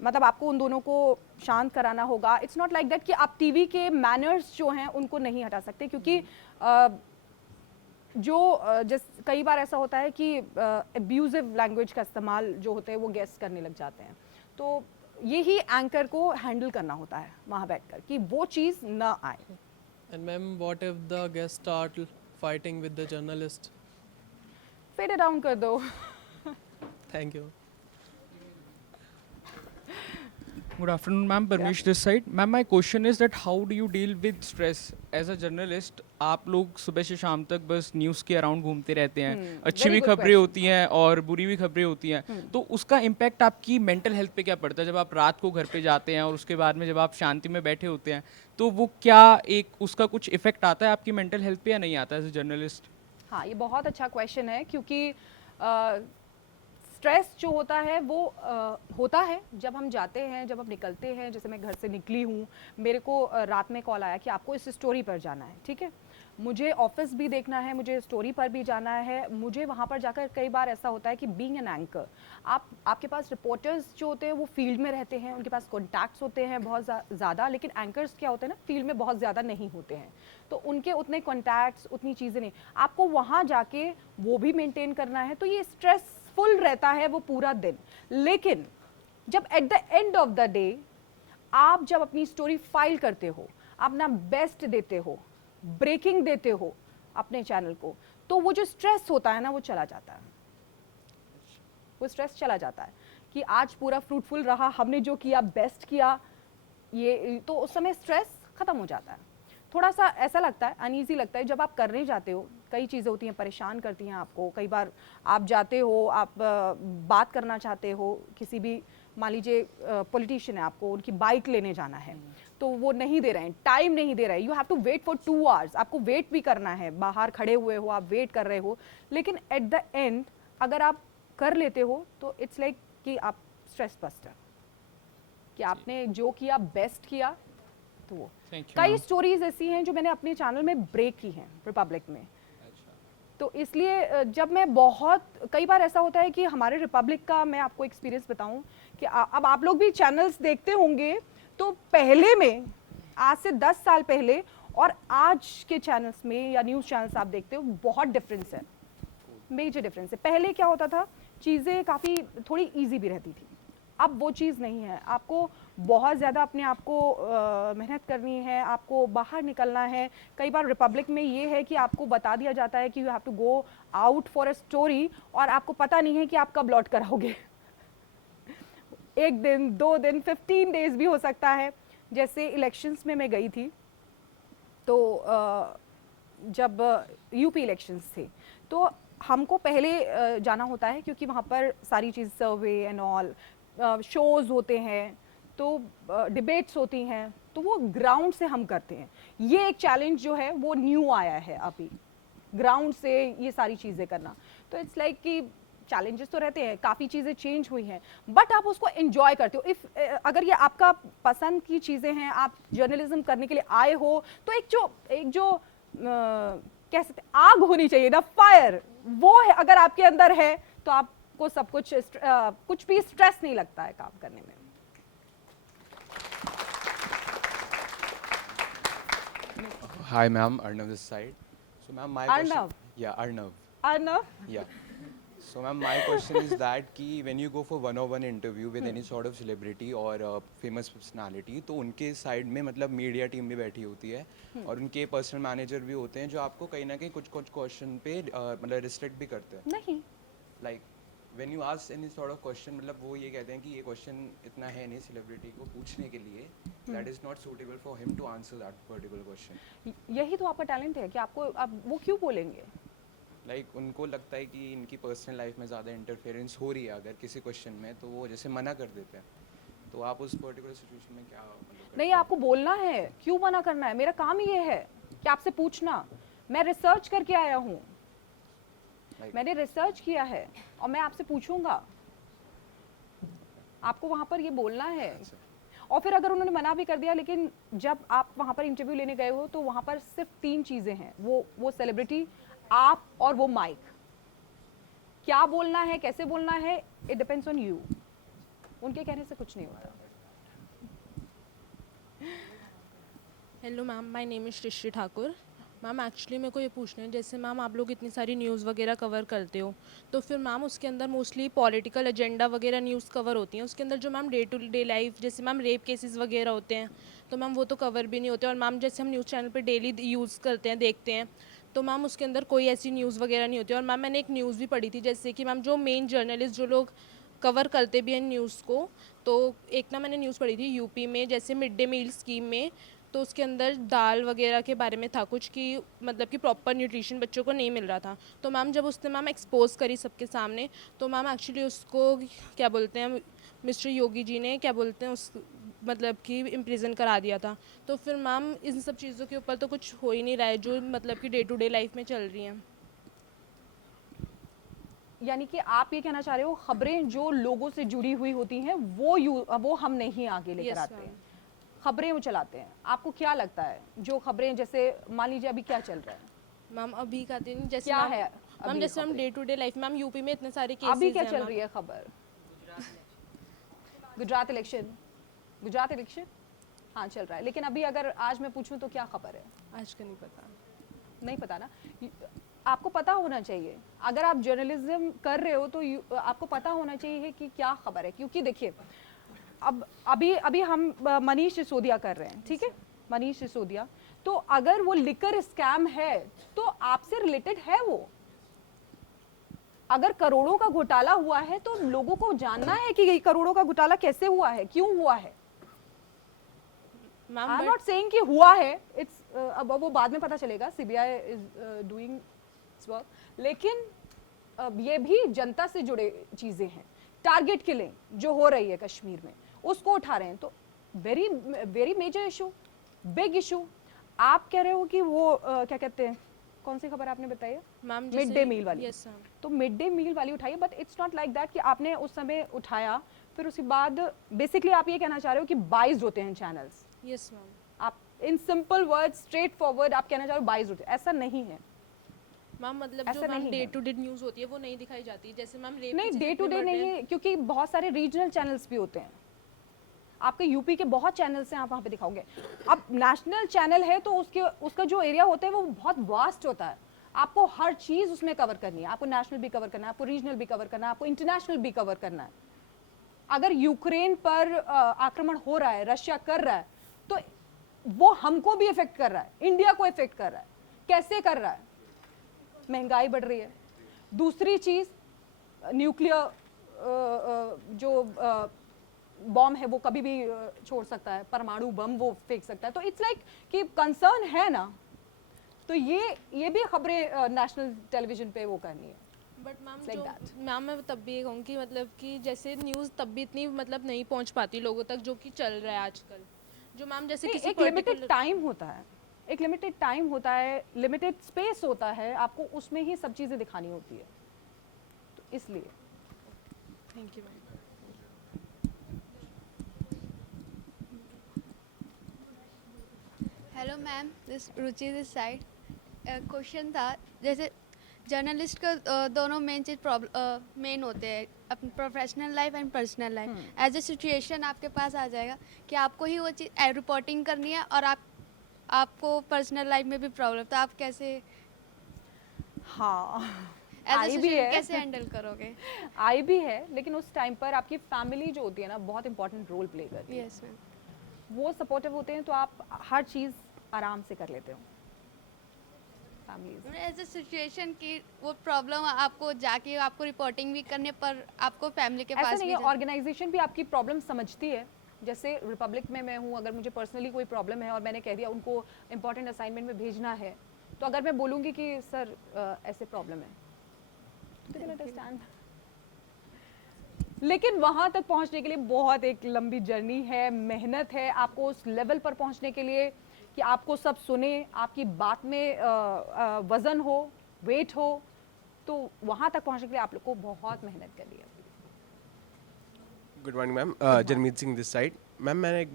मतलब आपको उन दोनों को शांत कराना होगा। इट्स नॉट लाइक दैट कि आप टीवी के मैनर्स जो हैं उनको नहीं हटा सकते, क्योंकि जिस कई बार ऐसा होता है कि अब्यूजिव लैंग्वेज का इस्तेमाल जो होते हैं वो गेस्ट करने लग जाते हैं, तो यही एंकर को हैंडल करना होता है वहाँ बैठकर कि वो चीज़ ना आए। And ma'am, what if the guests start fighting with the journalist? Fade it down कर दो। Thank you. Good afternoon, ma'am. Parmesh this side. Ma'am, my question is that how do you deal with stress as a journalist? आप लोग सुबह से शाम तक बस news के अराउंड घूमते रहते हैं, अच्छी very भी good खबरें question. होती हैं और बुरी भी खबरें होती हैं, तो उसका इम्पैक्ट आपकी मेंटल हेल्थ पे क्या पड़ता है जब आप रात को घर पे जाते हैं और उसके बाद में जब आप शांति में बैठे होते हैं, तो वो क्या एक उसका कुछ इफेक्ट आता है आपकी मेंटल हेल्थ पे या नहीं आता एज ए जर्नलिस्ट? हाँ, ये बहुत अच्छा क्वेश्चन है, क्योंकि स्ट्रेस जो होता है वो होता है जब हम जाते हैं, जब हम निकलते हैं। जैसे मैं घर से निकली हूँ, मेरे को रात में कॉल आया कि आपको इस स्टोरी पर जाना है, ठीक है, मुझे ऑफिस भी देखना है, मुझे स्टोरी पर भी जाना है, मुझे वहाँ पर जाकर कई बार ऐसा होता है कि बीइंग एन एंकर, आपके पास रिपोर्टर्स जो होते हैं वो फील्ड में रहते हैं, उनके पास कॉन्टैक्ट्स होते हैं बहुत ज़्यादा, लेकिन एंकर्स क्या होते हैं ना, फील्ड में बहुत ज़्यादा नहीं होते हैं, तो उनके उतने कॉन्टैक्ट्स, उतनी चीज़ें नहीं, आपको वहाँ जाके वो भी मेंटेन करना है, तो ये स्ट्रेसफुल रहता है वो पूरा दिन। लेकिन जब at the end of the day आप जब अपनी स्टोरी फाइल करते हो, अपना बेस्ट देते हो, ब्रेकिंग देते हो अपने चैनल को, तो वो जो स्ट्रेस होता है ना वो चला जाता है, वो स्ट्रेस चला जाता है कि आज पूरा फ्रूटफुल रहा, हमने जो किया बेस्ट किया, ये तो उस समय स्ट्रेस खत्म हो जाता है। थोड़ा सा ऐसा लगता है, अनईजी लगता है जब आप करने जाते हो, कई चीज़ें होती हैं परेशान करती हैं आपको, कई बार आप जाते हो, आप बात करना चाहते हो किसी भी, मान लीजिए पॉलिटिशियन है, आपको उनकी बाइक लेने जाना है, तो वो नहीं दे रहे हैं, टाइम नहीं दे रहे हैं, you have to wait for 2 hours, आपको वेट भी करना है, बाहर खड़े हुए हो, आप वेट कर रहे हो, लेकिन एट द एंड अगर आप कर लेते हो तो इट्स लाइक कि आप स्ट्रेस बस्टर, कि आपने जो किया बेस्ट किया। तो वो कई स्टोरीज ऐसी हैं जो मैंने अपने चैनल में ब्रेक की हैं रिपब्लिक में, तो इसलिए जब मैं कई बार ऐसा होता है कि हमारे रिपब्लिक का मैं आपको एक्सपीरियंस बताऊं कि अब आप लोग भी चैनल्स देखते होंगे, तो पहले में आज से 10 साल पहले और आज के चैनल्स में या न्यूज़ चैनल्स आप देखते हो, बहुत डिफरेंस है, मेजर डिफरेंस है। पहले क्या होता था, चीज़ें काफ़ी थोड़ी इजी भी रहती थी, अब वो चीज़ नहीं है, आपको बहुत ज़्यादा अपने आप को मेहनत करनी है, आपको बाहर निकलना है। कई बार रिपब्लिक में ये है कि आपको बता दिया जाता है कि you have to go out for a story, और आपको पता नहीं है कि आप कब लौट कर आओगे। 1 दिन, 2 दिन, 15 डेज भी हो सकता है। जैसे इलेक्शंस में मैं गई थी, तो जब यूपी इलेक्शंस थे, तो हमको पहले जाना होता है, क्योंकि वहाँ पर सारी चीज़ सर्वे एंड ऑल, शोज़ होते हैं, तो डिबेट्स होती हैं, तो वो ग्राउंड से हम करते हैं। ये एक चैलेंज जो है वो न्यू आया है अभी, ग्राउंड से ये सारी चीज़ें करना, तो इट्स लाइक कि चैलेंजेस तो रहते हैं, काफ़ी चीज़ें चेंज हुई हैं, बट आप उसको एंजॉय करते हो। अगर ये आपका पसंद की चीज़ें हैं, आप जर्नलिज्म करने के लिए आए हो, तो एक जो कह सकते आग होनी चाहिए ना, फायर, वो है अगर आपके अंदर है, तो आपको सब कुछ कुछ भी स्ट्रेस नहीं लगता है काम करने में। Hi ma'am, Arnav this side. So ma'am, my Arnav? question, yeah, Arnav, Arnav? yeah. So ma'am, my question is that कि when you go for one-on-one interview with any sort of celebrity or famous personality, तो उनके side में मतलब media team भी बैठी होती है और उनके पर्सनल मैनेजर भी होते हैं जो आपको कहीं ना कहीं कुछ क्वेश्चन पे मतलब रिस्ट्रिक्ट भी करते हैं। नहीं, like when you ask any sort of question, मतलब वो ये कहते हैं कि ये क्वेश्चन इतना है नहीं सेलिब्रिटी को पूछने के लिए, that is not suitable for him to answer that particular question. यही तो आपका टैलेंट है कि आपको अब वो क्यों बोलेंगे। लाइक उनको लगता है कि इनकी पर्सनल लाइफ में ज़्यादा इंटरफेरेंस हो रही है अगर किसी क्वेश्चन में, तो वो जैसे मना कर देते हैं। तो आप उस पर्टिकुलर सिचुएशन में क्या मतलब नहीं, आपको बोलना है, क्यों मना करना है। मेरा काम ये है कि आपसे पूछना, मैं रिसर्च करके आया हूँ, मैंने रिसर्च किया है और मैं आपसे पूछूंगा, आपको वहाँ पर ये बोलना है। और फिर अगर उन्होंने मना भी कर दिया, लेकिन जब आप वहाँ पर इंटरव्यू लेने गए हो तो वहाँ पर सिर्फ 3 चीज़ें हैं, वो सेलिब्रिटी, आप और वो माइक। क्या बोलना है, कैसे बोलना है, इट डिपेंड्स ऑन यू। उनके कहने से कुछ नहीं होता। Hello ma'am, my name is Srishti Thakur. Ma'am actually मेरे को ये पूछना है, जैसे मैम आप लोग इतनी सारी न्यूज़ वगैरह कवर करते हो, तो फिर मैम उसके अंदर मोस्टली पॉलिटिकल एजेंडा वगैरह न्यूज़ कवर होती हैं। उसके अंदर जो ma'am day to day life, जैसे मैम रेप केसेस वगैरह होते हैं, तो मैम वो तो कवर भी नहीं होते। और मैम जैसे हम न्यूज़ चैनल पे डेली यूज़ करते हैं, देखते हैं, तो मैम उसके अंदर कोई ऐसी न्यूज़ वगैरह नहीं होती। और मैम मैंने एक न्यूज़ भी पढ़ी थी, जैसे कि मैम जो मेन जर्नलिस्ट जो लोग कवर करते भी हैं न्यूज़ को, तो एक ना मैंने न्यूज़ पढ़ी थी यूपी में, जैसे मिड डे मील स्कीम में, तो उसके अंदर दाल वगैरह के बारे में था कुछ कि मतलब कि प्रॉपर न्यूट्रिशन बच्चों को नहीं मिल रहा था। तो मैम जब उसने मैम एक्सपोज करी सबके सामने, तो मैम एक्चुअली उसको क्या बोलते हैं, मिस्टर योगी जी ने क्या बोलते हैं उस मतलब कि इम्प्रिजन करा दिया था। तो फिर मैम इन सब चीज़ों के ऊपर तो कुछ हो ही नहीं रहा है जो मतलब कि डे टू डे लाइफ में चल रही हैं। यानी कि आप ये कहना चाह रहे हो, खबरें जो लोगों से जुड़ी हुई होती हैं वो हम नहीं आगे लेकर Yes, आते ma'am. हैं, खबरें वो चलाते हैं। आपको क्या लगता है जो खबरें, जैसे मान लीजिए अभी क्या चल रहा है, मैम अभी का दिन जैसे क्या मैम- है मैम अभी जैसे हम खबरें? Day to day life, ma'am UP में इतने सारे केसेस अभी क्या हैं चल मैम। रही है खबर? गुजरात इलेक्शन हाँ चल रहा है, लेकिन अभी अगर आज मैं पूछूं तो क्या खबर है? आज का नहीं पता। नहीं पता ना। आपको पता होना चाहिए, अगर आप जर्नलिज्म कर रहे हो तो आपको पता होना चाहिए कि क्या खबर है। क्योंकि देखिए, अब अभी हम मनीष सिसोदिया कर रहे हैं, ठीक है, मनीष सिसोदिया, तो अगर वो लिकर स्कैम है तो आपसे रिलेटेड है वो। अगर करोड़ों का घोटाला हुआ है तो लोगों को जानना है कि ये करोड़ों का घोटाला कैसे हुआ है, क्यों हुआ है। Ma'am I am but- not saying कि हुआ है, इट्स अब वो बाद में पता चलेगा, CBI is doing it's work, लेकिन ये भी जनता से जुड़े चीजें हैं। टारगेट किलिंग जो हो रही है कश्मीर में, उसको उठा रहे हैं, तो very very major issue, big issue. आप कह रहे हो कि वो क्या कहते हैं, कौन सी खबर आपने बताई है? मैम मिड जैसे- डे मील वाली। Yes, ma'am. तो मिड डे मील वाली उठाई, but it's not like that कि आपने उस समय उठाया फिर उसके बाद बेसिकली आप ये कहना चाह रहे हो कि बाइज्ड होते हैं चैनल्स। Yes, ma'am. आप in simple word straight forward आप कहना चाह रहे हो बाइज्ड होते हैं, ऐसा नहीं है। मैम मतलब ऐसा जो मैम नहीं डे है। टू डे न्यूज़ होती है वो नहीं दिखाई जाती, जैसे मैम रेप नहीं, केसेस डे टू इतने डे बढ़ रहे नहीं हैं। है, क्योंकि बहुत सारे रीजनल चैनल्स भी होते हैं। आपके यूपी के बहुत चैनल्स हैं, आप वहाँ पे दिखाओगे। अब नेशनल चैनल है तो उसका जो एरिया होता है वो बहुत वास्ट होता है। आपको हर चीज़ उसमें कवर करनी है, आपको नेशनल भी कवर करना है, आपको रीजनल भी कवर करना है, आपको इंटरनेशनल भी कवर करना है। अगर यूक्रेन पर आक्रमण हो रहा है, रशिया कर रहा है, तो वो हमको भी इफेक्ट कर रहा है, इंडिया को इफेक्ट कर रहा है। कैसे कर रहा है? महंगाई बढ़ रही है। दूसरी चीज़, न्यूक्लियर जो बॉम्ब है वो कभी भी छोड़ सकता है, परमाणु बम वो फेंक सकता है। तो इट्स लाइक कि कंसर्न है ना, तो ये भी खबरें नेशनल टेलीविजन पे वो करनी है। बट मैम It's like जो that. मैम मैं तब भी ये कहूँ कि मतलब कि जैसे न्यूज़ तब भी इतनी मतलब नहीं पहुँच पाती लोगों तक जो कि चल रहा है आजकल। जो मैम जैसे नहीं, किसी एक लिमिटेड particular- टाइम होता है, एक लिमिटेड टाइम होता है, लिमिटेड स्पेस होता है, आपको उसमें ही सब चीज़ें दिखानी होती है, तो इसलिए। Thank you ma'am. Hello ma'am, this Ruchi this side. Question था, जैसे जर्नलिस्ट का दोनों मेन चीज़ मेन होते हैं, अपनी professional life and personal life. As a situation आपके पास आ जाएगा कि आपको ही वो चीज़ रिपोर्टिंग करनी है और आपको पर्सनल लाइफ में भी प्रॉब्लम, तो आप कैसे हाँ, एज ए आई भी सिचुएशन है, कैसे हैंडल करोगे? आई भी है, लेकिन उस टाइम पर आपकी फैमिली जो होती है ना, बहुत इंपॉर्टेंट रोल प्ले करती है। Yes ma'am. वो सपोर्टिव होते हैं तो आप हर चीज़ आराम से कर लेते हो। फैमिलीज एज ए सिचुएशन की वो प्रॉब्लम आपको जाके आपको रिपोर्टिंग भी करने पर आपको फैमिली के ऐसा पास नहीं भी है, ऑर्गेनाइजेशन भी आपकी प्रॉब्लम समझती है। जैसे रिपब्लिक में मैं हूँ, अगर मुझे पर्सनली कोई प्रॉब्लम है और मैंने कह दिया उनको इंपॉर्टेंट असाइनमेंट में भेजना है, तो अगर मैं बोलूँगी कि सर ऐसे प्रॉब्लम है, तो दे विल अंडरस्टैंड। लेकिन वहाँ तक पहुँचने के लिए बहुत एक लंबी जर्नी है, मेहनत है। आपको उस लेवल पर पहुँचने के लिए कि आपको सब सुने, आपकी बात में वज़न हो, वेट हो, तो वहाँ तक पहुँचने के लिए आप लोग को बहुत मेहनत करनी है। Good morning, ma'am. Jarmeet Singh this side. Ma'am मैंने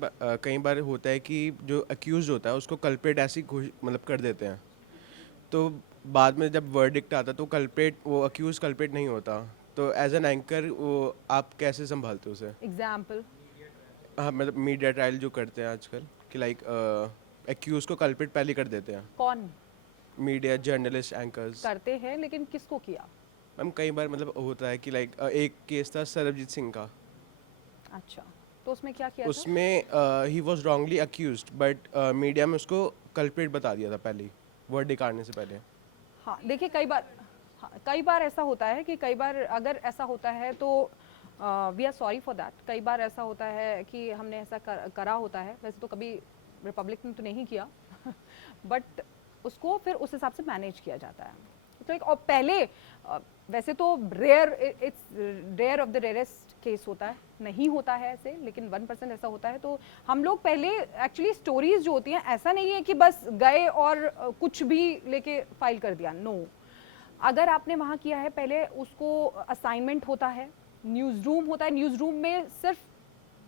कई बार होता है कि जो अक्यूज होता है उसको कल्प्रेट ऐसी मतलब कर देते हैं, तो बाद में जब वर्डिक्ट आता है तो कल्प्रेट वो अक्यूज कल्प्रेट नहीं होता, तो एज एन एंकर वो आप कैसे संभालते हो उसे? एग्जाम्पल? हाँ मतलब मीडिया ट्रायल जो करते हैं आजकल कि लाइक अक्यूज को कल्प्रेट पहले कर देते हैं, कौन मीडिया जर्नलिस्ट एंकर्स। करते हैं, लेकिन किसको किया? मैम कई बार मतलब होता है कि लाइक एक केस था सरबजीत सिंह का, अच्छा, तो उसमें क्या किया था? उसमें he was wrongly accused but media में उसको कल्प्रेट बता दिया था पहले ही, वर्डिक्ट आने से पहले। हाँ देखिए, कई बार ऐसा होता है कि कई बार अगर ऐसा होता है तो we are sorry for that. कई बार ऐसा होता है कि हमने ऐसा करा होता है, वैसे तो कभी रिपब्लिक ने तो नहीं किया बट उसको फिर उस हिसाब से मैनेज किया जाता है। तो एक और पहले वैसे तो it's rare of the rarest case होता है, नहीं होता है ऐसे, लेकिन 1% ऐसा होता है। तो हम लोग पहले एक्चुअली स्टोरीज जो होती हैं, ऐसा नहीं है कि बस गए और कुछ भी लेके फाइल कर दिया, नो। अगर आपने वहाँ किया है, पहले उसको असाइनमेंट होता है, न्यूज़ रूम होता है, न्यूज़ रूम में सिर्फ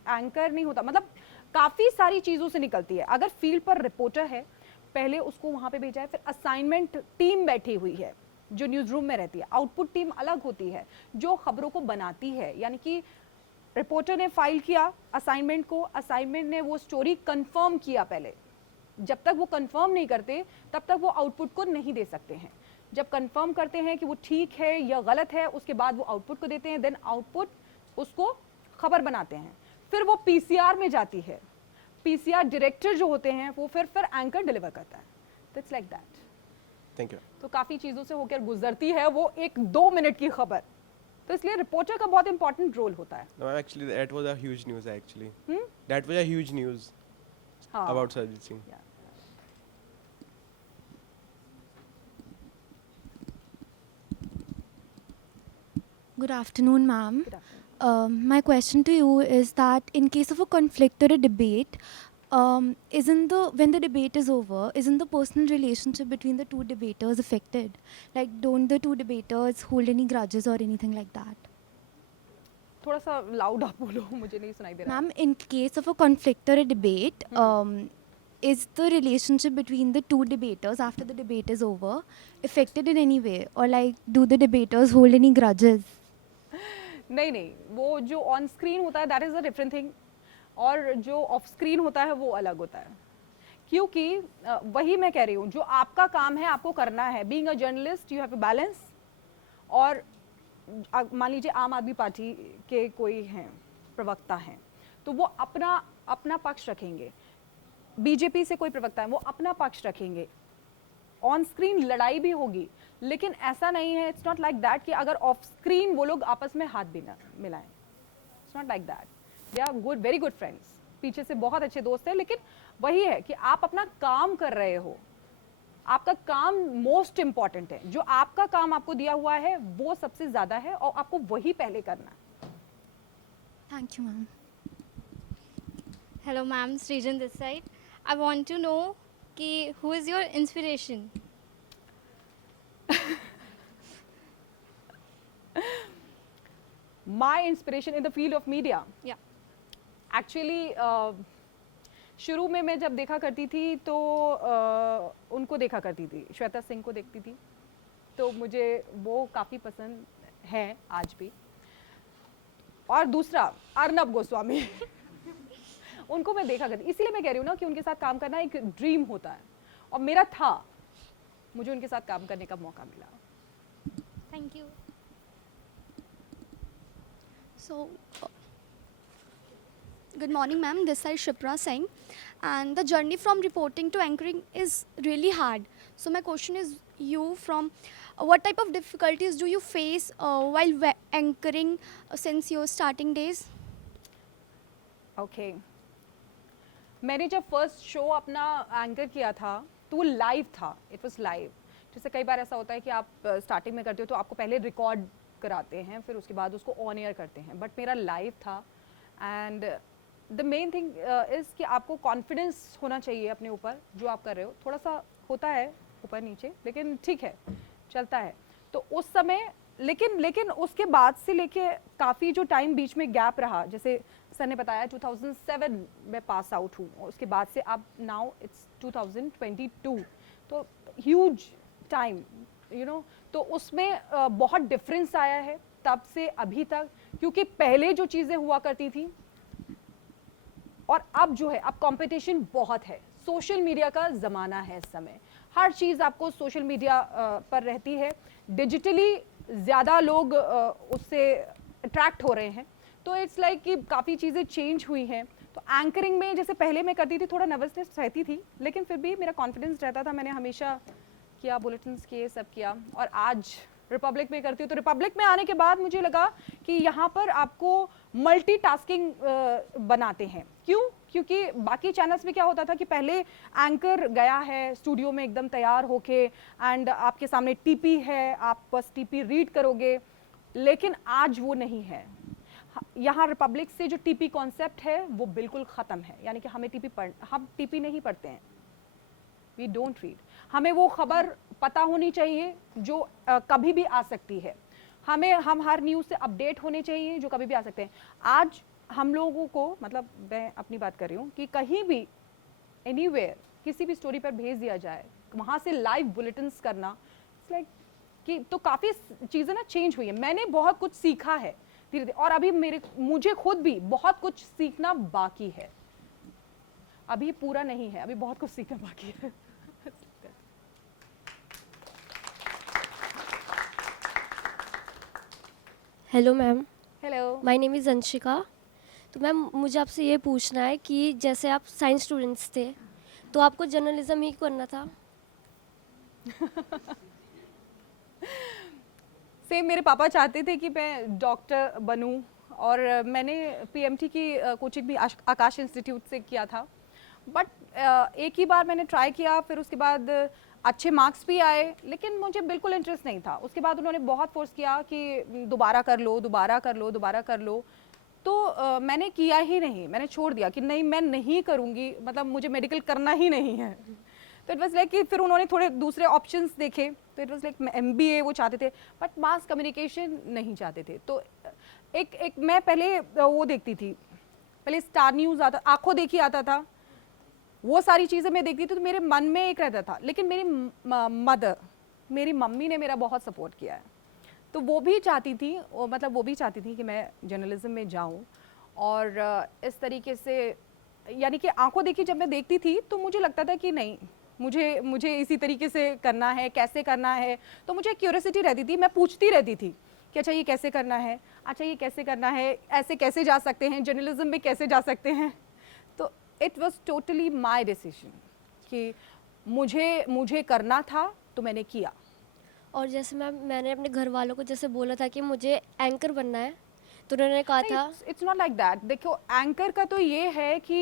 एंकर नहीं होता, मतलब काफ़ी सारी चीज़ों से निकलती है। अगर फील्ड पर रिपोर्टर है, पहले उसको वहाँ पे भेजा है, फिर असाइनमेंट टीम बैठी हुई है जो न्यूज़ रूम में रहती है, आउटपुट टीम अलग होती है जो खबरों को बनाती है। यानी कि रिपोर्टर ने फाइल किया असाइनमेंट को, असाइनमेंट ने वो स्टोरी कंफर्म किया पहले, जब तक वो कंफर्म नहीं करते तब तक वो आउटपुट को नहीं दे सकते हैं। जब कंफर्म करते हैं कि वो ठीक है या गलत है, उसके बाद वो आउटपुट को देते हैं, देन आउटपुट उसको खबर बनाते हैं, फिर वो पीसीआर में जाती है। पीसीआर डायरेक्टर जो होते हैं वो फिर एंकर डिलीवर करता है। तो it's like that. Thank you. तो काफ़ी चीज़ों से होकर गुजरती है वो 1-2 मिनट की खबर, तो इसलिए रिपोर्टर का बहुत इंपॉर्टेंट रोल होता है। No, actually, that was a huge news. Actually, that was a huge news हाँ, about Sarjeet Singh. Yeah. Good afternoon, ma'am. Good afternoon. My question to you is that in case of a conflict or a debate, when the debate is over, isn't the personal relationship between the two debaters affected? Like, don't the two debaters hold any grudges or anything like that? थोड़ा सा loud आप बोलो, मुझे नहीं सुनाई दे रहा। Ma'am, in case of a conflict or a debate, is the relationship between the two debaters after the debate is over affected in any way? Or like, do the debaters hold any grudges? नहीं, वो जो on screen होता है that is a different thing, और जो of screen होता है वो अलग होता है। क्योंकि वही मैं कह रही हूँ, जो आपका काम है आपको करना है। Being a journalist you have to balance. और मान लीजिए आम आदमी पार्टी के कोई हैं, प्रवक्ता हैं, तो वो अपना पक्ष रखेंगे। बीजेपी से कोई प्रवक्ता है, वो अपना पक्ष रखेंगे। ऑन स्क्रीन लड़ाई भी होगी, लेकिन ऐसा नहीं है, इट्स नॉट लाइक दैट कि अगर ऑफ स्क्रीन वो लोग आपस में हाथ भी ना मिलाएं। It's not like that. They are good, very good friends, पीछे से बहुत अच्छे दोस्त हैं। लेकिन वही है कि आप अपना काम कर रहे हो, आपका काम मोस्ट इम्पॉर्टेंट है। जो आपका काम आपको दिया हुआ है वो सबसे ज़्यादा है, और आपको वही पहले करना है। Thank you, ma'am. Hello, ma'am. Srijan this side. I want to know कि who is your inspiration? My inspiration in the field of media. Yeah. Actually, शुरू में मैं जब देखा करती थी तो उनको देखा करती थी, श्वेता सिंह को देखती थी, तो मुझे वो काफ़ी पसंद है आज भी। और दूसरा अर्नब गोस्वामी उनको मैं देखा करती, इसीलिए मैं कह रही हूँ ना कि उनके साथ काम करना एक ड्रीम होता है, और मेरा था, मुझे उनके साथ काम करने का मौका मिला। Thank you. So, good morning, ma'am. This is Shipra Singh, and the journey from reporting to anchoring is really hard. So, my question is, you from what type of difficulties do you face while anchoring since your starting days? Okay. मैंने जब first show अपना anchor किया था तो वो live था, it was live. जैसे कई बार ऐसा होता है कि आप स्टार्टिंग में करते हो तो आपको पहले रिकॉर्ड कराते हैं, फिर उसके बाद उसको ऑन एयर करते हैं, बट मेरा लाइव था। And the main thing is कि आपको कॉन्फिडेंस होना चाहिए अपने ऊपर, जो आप कर रहे हो। थोड़ा सा होता है ऊपर नीचे, लेकिन ठीक है, चलता है। तो उस समय लेकिन उसके बाद से लेके काफ़ी जो टाइम बीच में गैप रहा, जैसे सर ने बताया 2007 में पास आउट हूँ, उसके बाद से अब नाउ इट्स 2022, तो ह्यूज टाइम यू नो। तो उसमें बहुत डिफरेंस आया है तब से अभी तक, क्योंकि पहले जो चीज़ें हुआ करती थी और अब जो है, अब कंपटीशन बहुत है, सोशल मीडिया का ज़माना है इस समय, हर चीज़ आपको सोशल मीडिया पर रहती है, डिजिटली ज़्यादा लोग उससे अट्रैक्ट हो रहे हैं, तो इट्स लाइक कि काफ़ी चीज़ें चेंज हुई हैं। तो एंकरिंग में जैसे पहले मैं करती थी थोड़ा नर्वसनेस रहती थी, लेकिन फिर भी मेरा कॉन्फिडेंस रहता था, मैंने हमेशा किया, बुलेटिन्स किए, सब किया, और आज रिपब्लिक में करती हूँ। तो रिपब्लिक में आने के बाद मुझे लगा कि यहाँ पर आपको मल्टीटास्किंग बनाते हैं। क्यों? क्योंकि बाकी चैनल्स में क्या होता था कि पहले एंकर गया है स्टूडियो में एकदम तैयार होके, एंड आपके सामने टीपी है, आप बस टीपी रीड करोगे, लेकिन आज वो नहीं है। यहाँ रिपब्लिक से जो टीपी कॉन्सेप्ट है वो बिल्कुल ख़त्म है, यानी कि हम टीपी नहीं पढ़ते हैं, वी डोंट रीड। हमें वो खबर पता होनी चाहिए जो कभी भी आ सकती है, हम हर न्यूज़ से अपडेट होने चाहिए जो कभी भी आ सकते हैं। आज हम लोगों को, मतलब मैं अपनी बात कर रही हूँ, कि कहीं भी एनीवेयर किसी भी स्टोरी पर भेज दिया जाए, वहाँ से लाइव बुलेटिन्स करना, इट्स लाइक कि तो काफ़ी चीज़ें ना चेंज हुई है। मैंने बहुत कुछ सीखा है धीरे धीरे, और अभी मुझे खुद भी बहुत कुछ सीखना बाकी है, अभी पूरा नहीं है, अभी बहुत कुछ सीखना बाकी है। Hello ma'am. Hello, my name is Anshika. तो मैम मुझे आपसे ये पूछना है कि जैसे आप साइंस स्टूडेंट्स थे तो आपको जर्नलिज्म ही करना था? सेम मेरे पापा चाहते थे कि मैं डॉक्टर बनूं, और मैंने पीएमटी की कोचिंग भी आकाश इंस्टीट्यूट से किया था, बट एक ही बार मैंने ट्राई किया, फिर उसके बाद अच्छे मार्क्स भी आए, लेकिन मुझे बिल्कुल इंटरेस्ट नहीं था। उसके बाद उन्होंने बहुत फोर्स किया कि दोबारा कर लो, दोबारा कर लो, दोबारा कर लो, तो मैंने किया ही नहीं, मैंने छोड़ दिया कि नहीं, मैं नहीं करूँगी, मतलब मुझे मेडिकल करना ही नहीं है। तो इट वाज लाइक कि फिर उन्होंने थोड़े दूसरे ऑप्शंस देखे, तो इट वाज लाइक MBA वो चाहते थे, बट मास कम्युनिकेशन नहीं चाहते थे। तो एक मैं पहले वो देखती थी, पहले स्टार न्यूज़ आता, आंखों देखी आता था, वो सारी चीज़ें मैं देखती थी, तो मेरे मन में एक रहता था। लेकिन मेरी मम्मी ने मेरा बहुत सपोर्ट किया है, तो वो भी चाहती थी, मतलब वो भी चाहती थी कि मैं जर्नलिज्म में जाऊं, और इस तरीके से, यानी कि आंखों देखी जब मैं देखती थी तो मुझे लगता था कि नहीं, मुझे इसी तरीके से करना है, कैसे करना है। तो मुझे क्यूरियोसिटी रहती थी, मैं पूछती रहती थी कि अच्छा ये कैसे करना है, अच्छा ये कैसे करना है, ऐसे कैसे जा सकते हैं, जर्नलिज्म में कैसे जा सकते हैं। तो it was totally my decision कि मुझे करना था, तो मैंने किया। और जैसे मैंने अपने घर वालों को जैसे बोला था कि मुझे एंकर बनना है, तो उन्होंने कहा था इट्स नॉट लाइक दैट। देखो, एंकर का तो ये है कि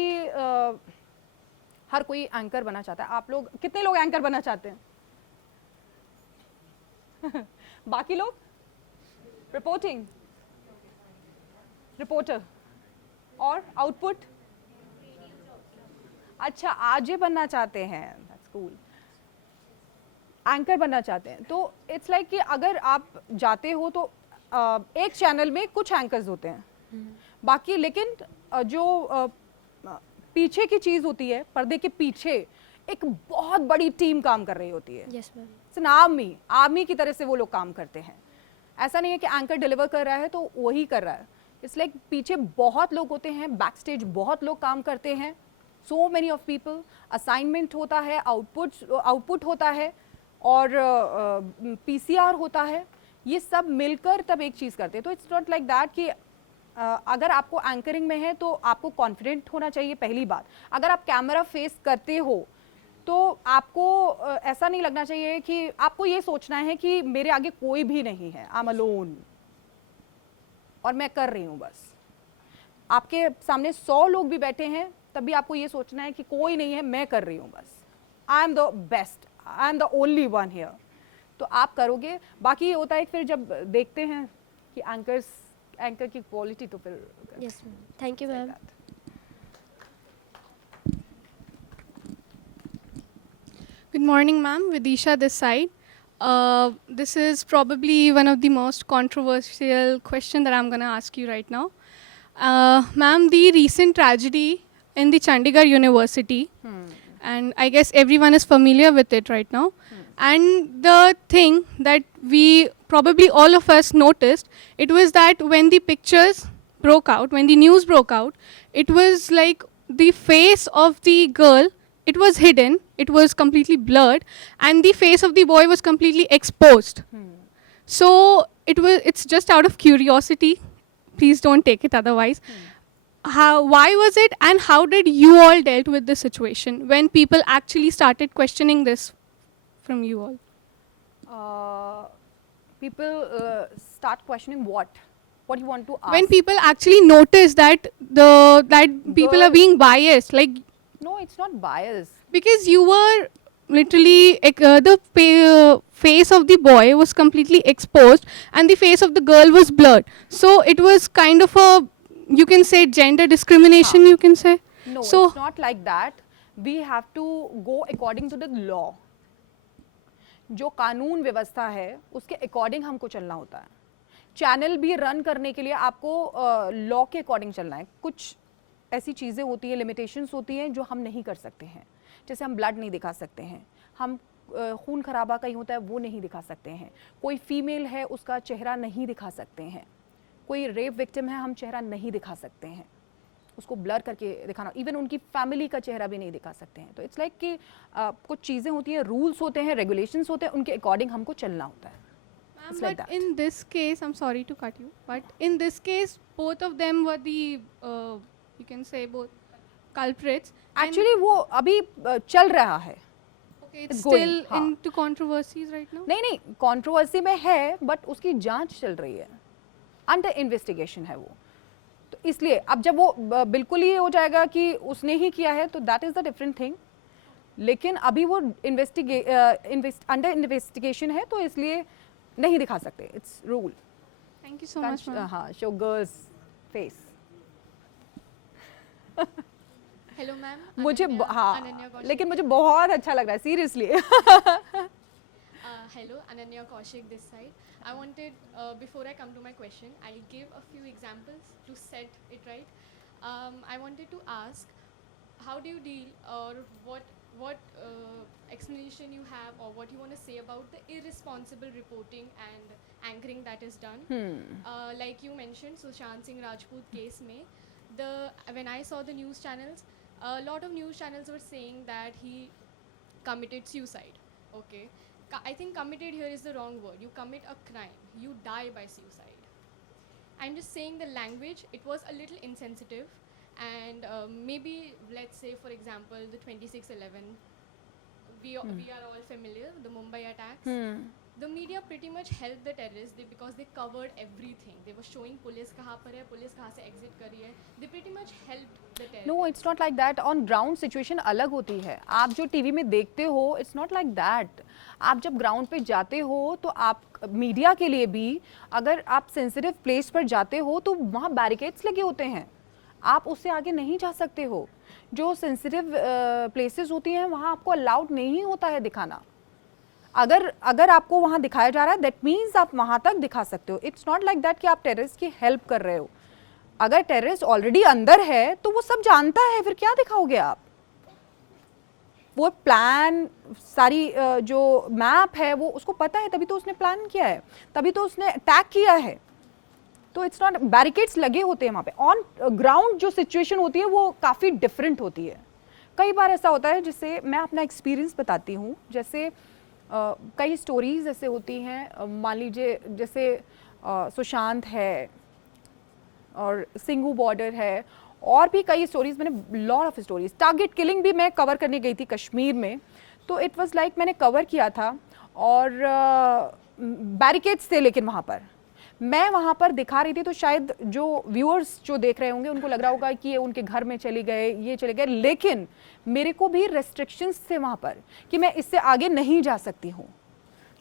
हर कोई एंकर बनना चाहता है। आप लोग कितने लोग एंकर बनना चाहते हैं? बाकी लोग रिपोर्टर और आउटपुट, अच्छा आरजे बनना चाहते हैं, दैट्स कूल। एंकर बनना चाहते हैं, तो इट्स लाइक कि अगर आप जाते हो तो एक चैनल में कुछ एंकर्स होते हैं, बाकी लेकिन जो पीछे की चीज़ होती है, पर्दे के पीछे एक बहुत बड़ी टीम काम कर रही होती है। Yes ma'am. It's an army की तरह से वो लोग काम करते हैं। ऐसा नहीं है कि एंकर डिलीवर कर रहा है तो वही कर रहा है। इट्स लाइक पीछे बहुत लोग होते हैं, बैक स्टेज बहुत लोग काम करते हैं, so many of people, assignment होता है, आउटपुट होता है, और PCR होता है, ये सब मिलकर तब एक चीज़ करते हैं। तो इट्स नॉट लाइक दैट कि अगर आपको एंकरिंग में है तो आपको कॉन्फिडेंट होना चाहिए, पहली बात। अगर आप कैमरा फेस करते हो तो आपको ऐसा नहीं लगना चाहिए कि आपको ये सोचना है कि मेरे आगे कोई भी नहीं है, आई एम अलोन और मैं कर रही हूँ बस। आपके सामने 100 लोग भी बैठे हैं, तब भी आपको ये सोचना है कि कोई नहीं है, मैं कर रही हूँ बस, I am the best, I am the only one here. तो आप करोगे। बाकी ये होता है फिर जब देखते हैं कि एंकर की क्वालिटी, तो फिर yes ma'am, thank you ma'am. Good morning, ma'am. Vidisha this side. This is probably one of the most controversial question that I'm going to ask you right now. Ma'am, the recent tragedy in the Chandigarh University, and I guess everyone is familiar with it right now. And the thing that we probably all of us noticed, it was that when the pictures broke out, when the news broke out, it was like the face of the girl, it was hidden, it was completely blurred, and the face of the boy was completely exposed. So it's just out of curiosity. Please don't take it otherwise. Why was it, and how did you all dealt with this situation when people actually started questioning this from you all? People start questioning what? What you want to ask? When people actually notice that people are being biased, like No, it's not bias. because you were literally face of the boy was completely exposed and the face of the girl was blurred. So it was kind of a, you can say, gender discrimination, you can say. No, So it's not like that. We have to go according to the law. जो कानून व्यवस्था है उसके according हमको चलना होता है. Channel भी रन करने के लिए आपको लॉ के अकॉर्डिंग चलना है. कुछ ऐसी चीज़ें होती हैं, लिमिटेशंस होती हैं जो हम नहीं कर सकते हैं. जैसे हम ब्लड नहीं दिखा सकते हैं, हम खून खराबा कहीं होता है वो नहीं दिखा सकते हैं. कोई फीमेल है उसका चेहरा नहीं दिखा सकते हैं. कोई रेप विक्टिम है हम चेहरा नहीं दिखा सकते हैं, उसको ब्लर करके दिखाना. इवन उनकी फैमिली का चेहरा भी नहीं दिखा सकते हैं. तो इट्स लाइक कि कुछ चीज़ें होती हैं, रूल्स होते हैं, रेगुलेशंस होते हैं, उनके अकॉर्डिंग हमको चलना होता है. It's like but that. in this case, I'm sorry to cut you, but in this case, both of them were the, you can say, both culprits. Actually वो अभी चल रहा है. Okay, it's It's going, still हाँ. into controversies right now. नहीं नहीं, controversy में है बट उसकी जांच चल रही है, अंडर इन्वेस्टिगेशन है वो. तो इसलिए अब जब वो बिल्कुल ही हो जाएगा कि उसने ही किया है तो that is the different thing. लेकिन अभी वो अंडर इन्वेस्टिगेशन है तो इसलिए नहीं दिखा सकते. It's rule. Thank you so much, ma'am. हाँ, show girls face. Hello ma'am. मुझे हाँ, लेकिन मुझे बहुत अच्छा लग रहा है seriously. Hello, Ananya Kaushik this side. I wanted, before I come to my question, I'll give a few examples to set it right. I wanted to ask, how do you deal, or what explanation you have, or what you want to say about the irresponsible reporting and anchoring that is done? Like you mentioned, Sushant Singh Rajput case mein, when I saw the news channels, a lot of news channels were saying that he committed suicide. Okay. I think committed here is the wrong word. You commit a crime. You die by suicide. I'm just saying the language, it was a little insensitive. And maybe, let's say, for example, the 26/11, we are all familiar, the Mumbai attacks. The media pretty much helped the terrorists because they covered everything. They were showing police kahan par hai, police kahan se exit कर रही है. They pretty much helped the terrorists. No, it's not like that. On ground situation अलग होती है. आप जो TV में देखते हो, it's not like that. आप जब ग्राउंड पे जाते हो तो आप मीडिया के लिए भी, अगर आप सेंसिटिव प्लेस पर जाते हो तो वहाँ बैरिकेड्स लगे होते हैं. आप उससे आगे नहीं जा सकते हो. जो सेंसिटिव प्लेसेस होती हैं वहाँ आपको अलाउड नहीं होता है दिखाना. अगर आपको वहाँ दिखाया जा रहा है, दैट मीन्स आप वहाँ तक दिखा सकते हो. इट्स नॉट लाइक दैट कि आप टेररिस्ट की हेल्प कर रहे हो. अगर टेररिस्ट ऑलरेडी अंदर है तो वो सब जानता है, फिर क्या दिखाओगे आप? वो प्लान, सारी जो मैप है वो उसको पता है, तभी तो उसने प्लान किया है, तभी तो उसने अटैक किया है. तो इट्स नॉट, बैरिकेड्स लगे होते हैं वहाँ पे. ऑन ग्राउंड जो सिचुएशन होती है वो काफ़ी डिफरेंट होती है. कई बार ऐसा होता है, जिससे मैं अपना एक्सपीरियंस बताती हूँ. जैसे कई स्टोरीज ऐसे होती हैं, मान लीजिए जैसे सुशांत है और सिंगू बॉर्डर है, और भी कई स्टोरीज, मैंने lot of stories. Target killing भी मैं कवर करने गई थी कश्मीर में. तो इट वाज लाइक मैंने कवर किया था और बैरिकेड्स थे, लेकिन मैं वहाँ पर दिखा रही थी तो शायद जो व्यूअर्स जो देख रहे होंगे उनको लग रहा होगा कि ये उनके घर में चले गए, ये चले गए. लेकिन मेरे को भी रेस्ट्रिक्शंस थे वहाँ पर कि मैं इससे आगे नहीं जा सकती हूँ.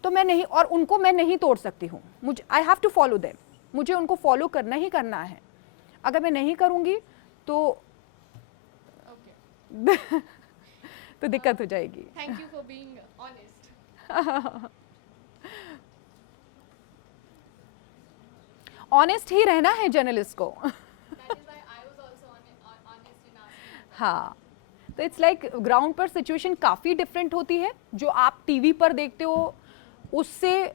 तो मैं नहीं, और उनको मैं नहीं तोड़ सकती हूँ. मुझे I have to follow them. मुझे उनको फॉलो करना ही करना है. अगर मैं नहीं करूँगी तो तो दिक्कत हो जाएगी. Thank you for being honest. Honest he रहना है जर्नलिस्ट को. That is why हाँ, तो इट्स लाइक ग्राउंड पर सिचुएशन काफ़ी डिफरेंट होती है, जो आप टीवी पर देखते हो उससे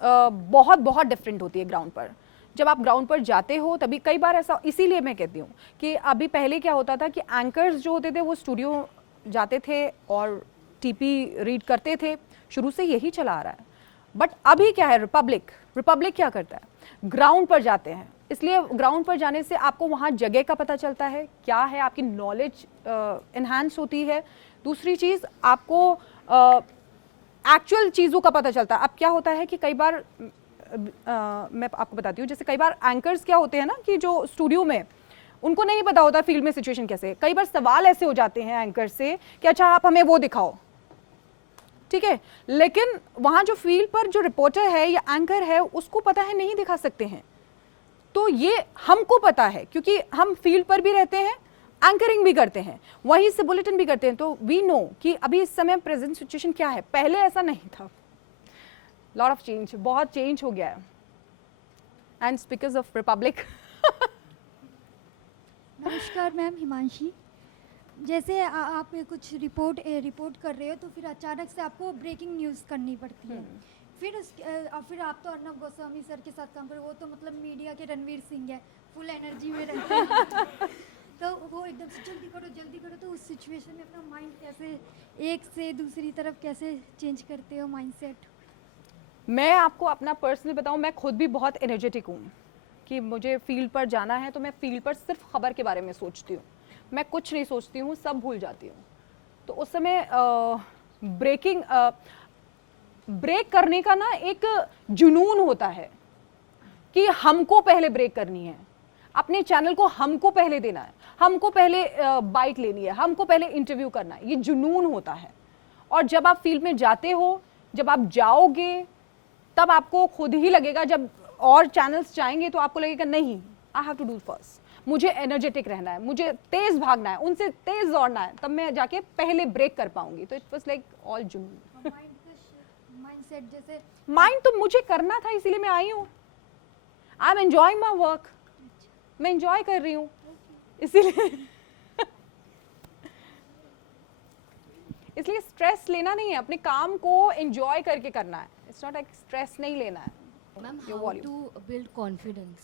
बहुत बहुत डिफरेंट होती है ग्राउंड पर। जब आप ग्राउंड पर जाते हो तभी कई बार ऐसा, इसीलिए मैं कहती हूँ कि अभी पहले क्या होता था कि एंकर्स जो होते थे वो स्टूडियो जाते थे और टीपी रीड करते थे, शुरू से यही चला आ रहा है। बट अभी क्या है, रिपब्लिक क्या करता है, ग्राउंड पर जाते हैं। इसलिए ग्राउंड पर जाने से आपको वहाँ जगह का पता चलता है, क्या है, आपकी नॉलेज इन्हांस होती है। दूसरी चीज़, आपको एक्चुअल चीज़ों का पता चलता है। अब क्या होता है कि कई बार मैं आपको बताती हूँ, जैसे कई बार एंकर्स क्या होते हैं ना कि जो स्टूडियो में उनको नहीं पता होता फील्ड में सिचुएशन कैसे। कई बार सवाल ऐसे हो जाते हैं एंकर से कि अच्छा आप हमें वो दिखाओ, ठीक है, लेकिन वहाँ जो फील्ड पर जो रिपोर्टर है या एंकर है उसको पता है नहीं दिखा सकते हैं। तो ये हमको पता है क्योंकि हम फील्ड पर भी रहते हैं, एंकरिंग भी करते हैं, वहीं से बुलेटिन भी करते हैं। तो वी नो कि अभी इस समय प्रेजेंट सिचुएशन क्या है। पहले ऐसा नहीं था, लॉट ऑफ चेंज, बहुत चेंज हो गया है, एंड बिकॉज ऑफ रिपब्लिक। नमस्कार मैम, हिमांशी। जैसे आप कुछ रिपोर्ट कर रहे हो तो फिर अचानक से आपको ब्रेकिंग न्यूज़ करनी पड़ती है। फिर आप तो अर्नब गोस्वामी सर के साथ काम करो, वो तो मतलब मीडिया के रणवीर सिंह है, फुल एनर्जी में रहते हैं। तो वो एकदम से जल्दी करो, तो उस सिचुएशन में अपना माइंड कैसे एक से दूसरी तरफ कैसे चेंज करते हो माइंडसेट? मैं आपको अपना पर्सनल बताऊं, मैं खुद भी बहुत एनर्जेटिक हूँ कि मुझे फील्ड पर जाना है तो मैं फील्ड पर सिर्फ खबर के बारे में सोचती हूँ, मैं कुछ नहीं सोचती हूँ, सब भूल जाती हूँ। तो उस समय ब्रेक करने का ना एक जुनून होता है कि हमको पहले ब्रेक करनी है, अपने चैनल को हमको पहले देना है, हमको पहले बाइट लेनी है, हमको पहले इंटरव्यू करना है, ये जुनून होता है। और जब आप फील्ड में जाते हो, जब आप जाओगे तब आपको खुद ही लगेगा, जब और चैनल्स जाएंगे तो आपको लगेगा नहीं, I have to do first, मुझे एनर्जेटिक रहना है, मुझे तेज भागना है, उनसे तेज दौड़ना है, तब मैं जाके पहले ब्रेक कर पाऊंगी। तो इट वाज लाइक ऑल जुनून। माइंडसेट जैसे माइंड तो मुझे करना था, इसीलिए मैं आई हूँ। I am enjoying my work, मैं एंजॉय कर रही हूँ, इसलिए स्ट्रेस लेना नहीं है, अपने काम को एंजॉय करके करना है। इट्स नॉट लाइक स्ट्रेस नहीं लेना है। Ma'am, Your how volume. to build confidence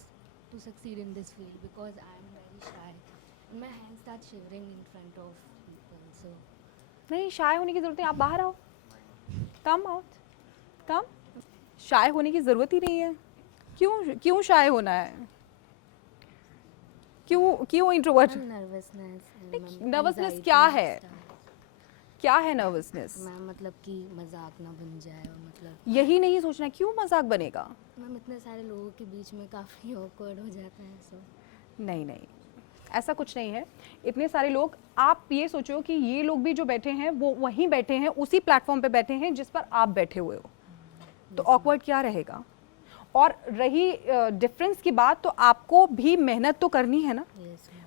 to succeed in this field? Because I am very shy and my hands start shivering in front of people. So नहीं, शाय होने की जरूरत नहीं, आप बाहर आओ, कम आउट, कम। शाय होने की जरूरत ही नहीं है। क्यों शाय होना है? क्यों इंट्रोवर्ट? nervousness. नर्वसनेस क्या है? क्या है नर्वसनेस? मैम मतलब कि मजाक ना बन जाए, और मतलब यही नहीं सोचना क्यों मजाक बनेगा। मैम इतने सारे लोगों के बीच में काफ़ी awkward हो जाता है। सो नहीं, ऐसा कुछ नहीं है। इतने सारे लोग, आप ये सोचो कि ये लोग भी जो बैठे हैं वो वहीं बैठे हैं, उसी प्लेटफॉर्म पे बैठे हैं जिस पर आप बैठे हुए हो, तो ऑकवर्ड क्या रहेगा। और रही डिफरेंस की बात, तो आपको भी मेहनत तो करनी है ना।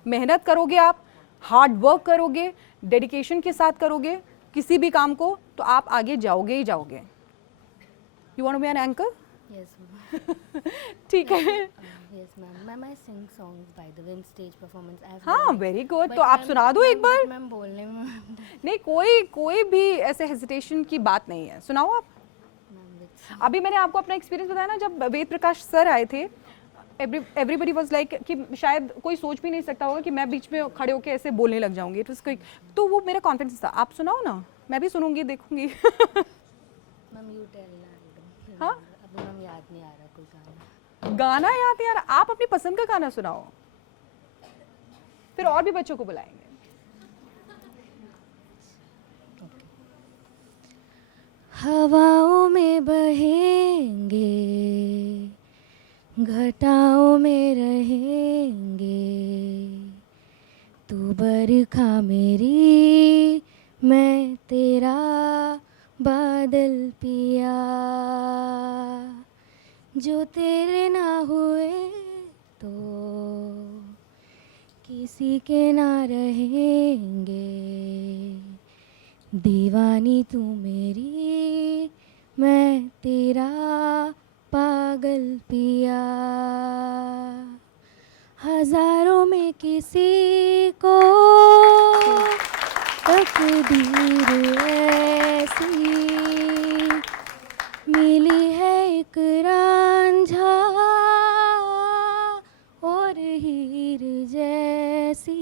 मेहनत करोगे आप, हार्ड वर्क करोगे, डेडिकेशन के साथ करोगे किसी भी काम को, तो आप आगे जाओगे ही जाओगे। You want to be an anchor? yes ma'am. ठीक है। Yes ma'am. Ma'am I sing songs by the way in stage performance. I have हाँ, done it. Very good. But तो आप ma'am- सुना दो एक बार। मैम बोलने में नहीं, कोई भी ऐसे हेजिटेशन की बात नहीं है, सुनाओ आप। अभी मैंने आपको अपना एक्सपीरियंस बताया ना, जब वेद प्रकाश सर आए थे, एवरीबडी वाज लाइक कि शायद कोई सोच भी नहीं सकता होगा कि मैं बीच में खड़े होकर ऐसे बोलने लग जाऊंगी। इट वाज क्विक, तो वो मेरा कॉन्फिडेंस था। आप सुनाओ ना, मैं भी सुनूंगी, देखूंगी। मैम यू टेल ना। हाँ, अभी मैम याद नहीं आ रहा कोई गाना। गाना याद यार, आप अपनी पसंद का गाना सुनाओ, फिर और भी बच्चों को बुलाएंगे। हवाओं में बहेंगे, घटाओं में रहेंगे, तू बरखा मेरी, मैं तेरा बादल पिया, जो तेरे ना हुए तो किसी के ना रहेंगे, दीवानी तू मेरी, मैं तेरा पागल पिया, हर हजारों में किसी को तकदीर ऐसी मिली है, एक रांझा और हीर जैसी।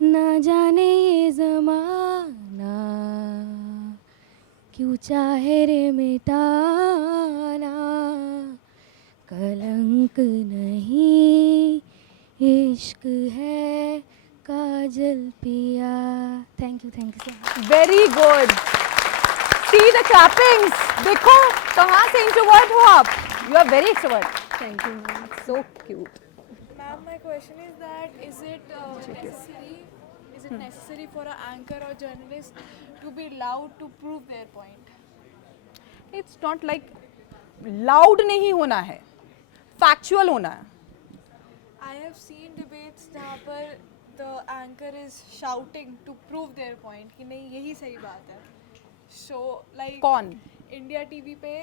ना जाने ये ज़माना क्यों चाहे रे मिटाना, कलंक नहीं इश्क है काजल पिया। Thank you so much. Very good. See the clappings. देखो कहाँ से इंट्रोवर्ट हो आप, you are very extrovert. Thank you, so cute. Ma'am, my question is that is it necessary for an anchor or journalist to be loud to prove their point? It's not like loud नहीं होना है, factual होना है। I have seen debates जहाँ पर the anchor is shouting to prove their point कि नहीं यही सही बात है। So like कौन? इंडिया टीवी पे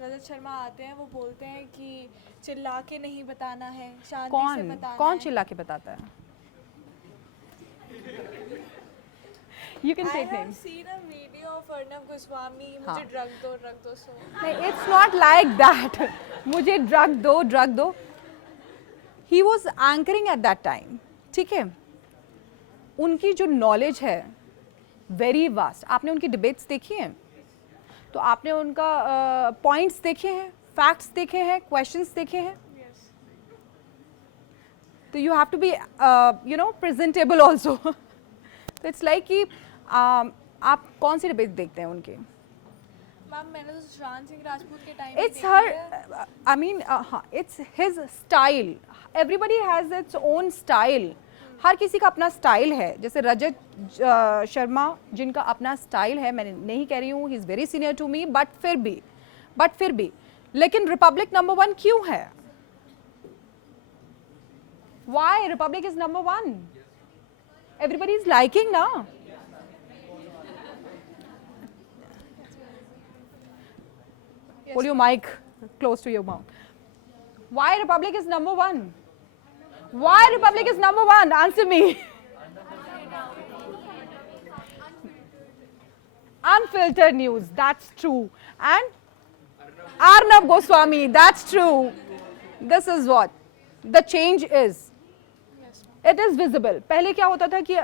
रजत शर्मा आते हैं, वो बोलते हैं कि चिल्ला के नहीं बताना है, शांति से बताना है। कौन चिल्ला के बताता है? You can take I have names. seen a video of Arnab Goswami, मुझे ड्रग दो सो। नहीं, it's not like that. मुझे ड्रग दो। He was anchoring at that time, ठीक है? उनकी जो नॉलेज है वेरी वास्ट। आपने उनकी डिबेट्स देखी हैं, तो आपने उनका पॉइंट्स देखे हैं, फैक्ट्स देखे हैं, क्वेश्चंस देखे हैं। तो you have to be presentable also. तो इट्स लाइक कि आप कौन सी डिबेट देखते हैं उनके? मैम मैंने तो सुशांत सिंह राजपूत के time It's her, I mean, it's his style. Everybody has its own style. हर किसी का अपना स्टाइल है। जैसे रजत शर्मा जिनका अपना स्टाइल है, मैं नहीं कह रही हूँ he is very senior to me, but फिर भी लेकिन रिपब्लिक नंबर 1 क्यों है? Why Republic is number 1? Everybody is liking ना। Hold your mic close to your mouth. Why Republic is number 1? Why Republic is number 1? Answer me. Unfiltered news, that's true. And Arnab Goswami, that's true. This is what the change is. It is visible. पहले क्या होता था कि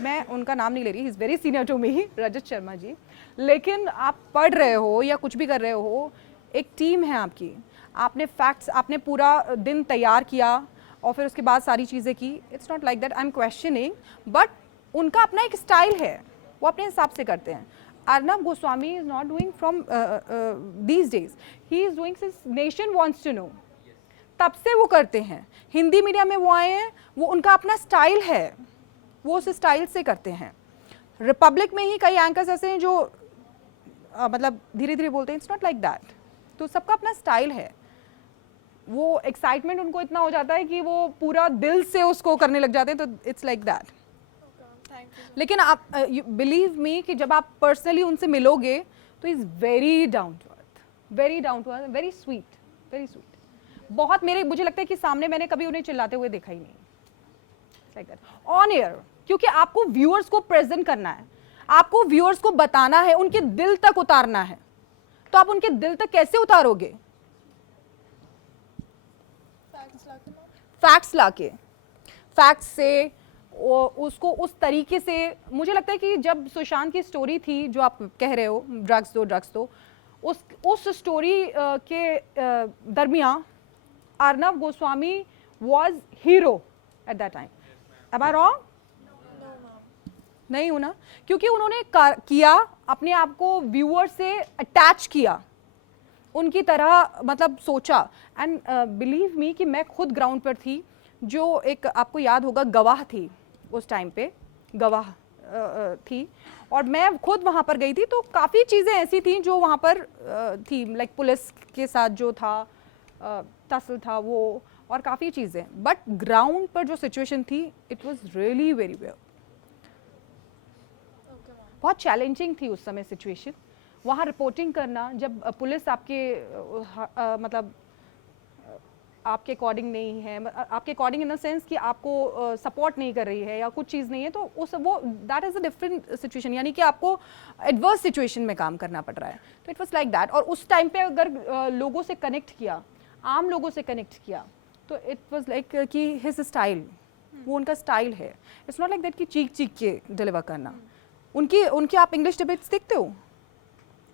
मैं उनका नाम नहीं ले रही, he is very senior to me, Rajat Sharma ji, लेकिन आप पढ़ रहे हो या कुछ भी कर रहे हो, एक टीम है आपकी, आपने फैक्ट्स, आपने पूरा दिन तैयार किया और फिर उसके बाद सारी चीज़ें की। It's not like that I am questioning, but उनका अपना एक स्टाइल है, वो अपने हिसाब से करते हैं। Arnab Goswami is not doing from these days, he is doing since nation wants to know, तब से वो करते हैं। हिंदी मीडिया में वो आए हैं, वो उनका अपना स्टाइल है, वो उस स्टाइल से करते हैं। रिपब्लिक में ही कई एंकर्स ऐसे हैं जो मतलब धीरे धीरे बोलते हैं, इट्स नॉट लाइक दैट। तो सबका अपना स्टाइल है। वो एक्साइटमेंट उनको इतना हो जाता है कि वो पूरा दिल से उसको करने लग जाते हैं, तो इट्स लाइक दैट। लेकिन आप बिलीव मी कि जब आप पर्सनली उनसे मिलोगे तो is very down to earth, very down to earth, very sweet, very sweet. बहुत मुझे लगता है कि सामने मैंने कभी उन्हें चिल्लाते हुए देखा ही नहीं, लाइक दैट ऑन एयर, क्योंकि आपको व्यूअर्स को प्रेजेंट करना है, आपको व्यूअर्स को बताना है, उनके दिल तक उतारना है। तो आप उनके दिल तक कैसे उतारोगे? फैक्ट्स लाके, फैक्ट्स से उसको उस तरीके से। मुझे लगता है कि जब सुशांत की स्टोरी थी, जो आप कह रहे हो ड्रग्स दो, उस स्टोरी के दरमियान Arnab Goswami was hero at that time. Am I wrong? नहीं हूँ ना, क्योंकि उन्होंने किया, अपने आप को व्यूअर से अटैच किया, उनकी तरह मतलब सोचा। एंड बिलीव मी कि मैं खुद ग्राउंड पर थी, जो एक आपको याद होगा गवाह थी, उस टाइम पे गवाह थी, और मैं खुद वहाँ पर गई थी। तो काफ़ी चीज़ें ऐसी थी जो वहाँ पर थी, लाइक पुलिस के साथ जो था तसल था वो, और काफ़ी चीज़ें। बट ग्राउंड पर जो सिचुएशन थी, it was really very well, बहुत चैलेंजिंग थी उस समय सिचुएशन। वहाँ रिपोर्टिंग करना, जब पुलिस आपके मतलब आपके अकॉर्डिंग नहीं है, आपके अकॉर्डिंग इन द सेंस कि आपको सपोर्ट नहीं कर रही है या कुछ चीज़ नहीं है, तो उस वो that is a different situation, यानी कि आपको एडवर्स सिचुएशन में काम करना पड़ रहा है. तो इट वाज लाइक दैट. और उस टाइम पे अगर लोगों से कनेक्ट किया, आम लोगों से कनेक्ट किया, तो इट वाज लाइक कि हिज स्टाइल, वो उनका स्टाइल है. इट्स नॉट लाइक दैट कि चीख चीख के डिलीवर करना. उनकी आप इंग्लिश डिबेट्स देखते हो?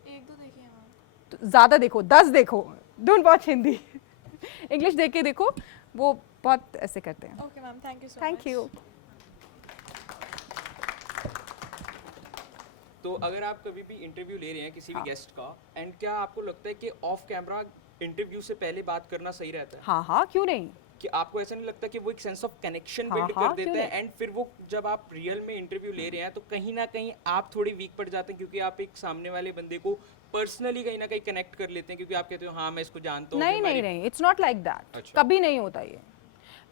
एक दो देखिए मैम. तो ज़्यादा देखो, 10 देखो, डोंट वॉच हिंदी. इंग्लिश देख के देखो, वो बहुत ऐसे करते हैं. Okay ma'am, thank you so much. Thank you. तो अगर आप कभी भी इंटरव्यू ले रहे हैं किसी भी गेस्ट का, एंड क्या आपको लगता है कि ऑफ कैमरा इंटरव्यू से पहले बात करना सही रहता है? हाँ, क्यों नहीं. कि आपको ऐसा नहीं लगता कि वो एक सेंस ऑफ कनेक्शन हाँ, बिल्ड हाँ, कर देता क्यों है, एंड फिर वो जब आप रियल में इंटरव्यू ले रहे हैं तो कहीं ना कहीं आप थोड़ी वीक पड़ जाते हैं, क्योंकि आप एक सामने वाले बंदे को पर्सनली कहीं ना कहीं कनेक्ट कर लेते हैं, क्योंकि आप कहते हो हाँ मैं इसको जानता हूँ. नहीं, इट्स नॉट लाइक दैट. अच्छा. कभी नहीं होता ये.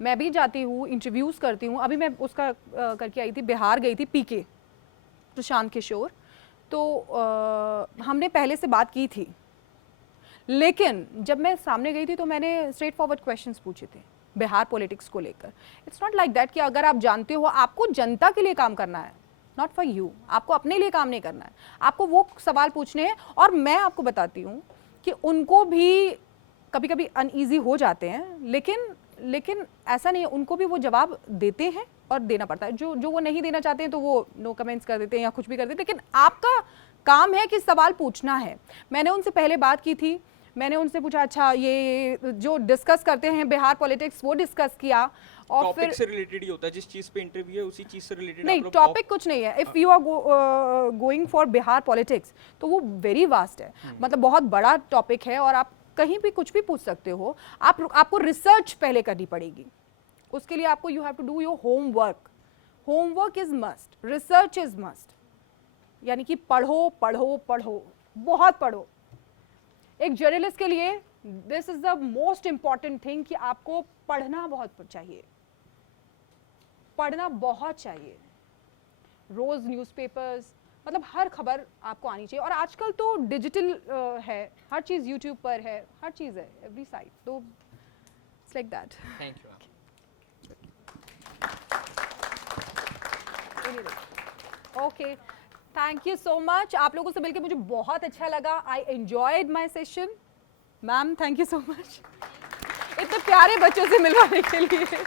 मैं भी जाती हूँ, इंटरव्यूज़ करती हूँ. अभी मैं उसका करके आई थी, बिहार गई थी, पीके, प्रशांत किशोर. तो हमने पहले से बात की थी, लेकिन जब मैं सामने गई थी तो मैंने स्ट्रेट फॉरवर्ड क्वेश्चंस पूछे थे बिहार पॉलिटिक्स को लेकर. इट्स नॉट लाइक दैट कि अगर आप जानते हो, आपको जनता के लिए काम करना है, नॉट फॉर यू. आपको अपने लिए काम नहीं करना है, आपको वो सवाल पूछने हैं. और मैं आपको बताती हूँ कि उनको भी कभी कभी अनईजी हो जाते हैं, लेकिन ऐसा नहीं है, उनको भी वो जवाब देते हैं और देना पड़ता है. जो वो नहीं देना चाहते हैं तो वो नो कमेंट्स कर देते हैं या कुछ भी कर देते हैं, लेकिन आपका काम है कि सवाल पूछना है. मैंने उनसे पहले बात की थी, मैंने उनसे पूछा अच्छा ये जो डिस्कस करते हैं बिहार पॉलिटिक्स, वो डिस्कस किया. और टॉपिक फिर से रिलेटेड ही होता है, जिस चीज पे इंटरव्यू है उसी चीज से रिलेटेड. नहीं, टॉपिक कुछ नहीं है. If you are going for Bihar politics तो वो वेरी वास्ट है, मतलब बहुत बड़ा टॉपिक है और आप कहीं भी कुछ भी पूछ सकते हो. आपको रिसर्च पहले करनी पड़ेगी. उसके लिए आपको you have to do your homework. Homework is must, research is must. यानी कि पढ़ो पढ़ो पढ़ो, बहुत पढ़ो. एक जर्नलिस्ट के लिए this is the most important thing कि आपको पढ़ना बहुत चाहिए, पढ़ना बहुत चाहिए. रोज न्यूज़पेपर्स, मतलब हर खबर आपको आनी चाहिए. और आजकल तो डिजिटल है, हर चीज़ यूट्यूब पर है, हर चीज़ है, एवरी साइट. तो it's like that. Thank you. Okay, thank you so much. आप लोगों से मिलकर मुझे बहुत अच्छा लगा. I enjoyed my session. Ma'am, thank you so much इतने प्यारे बच्चों से मिलवाने के लिए.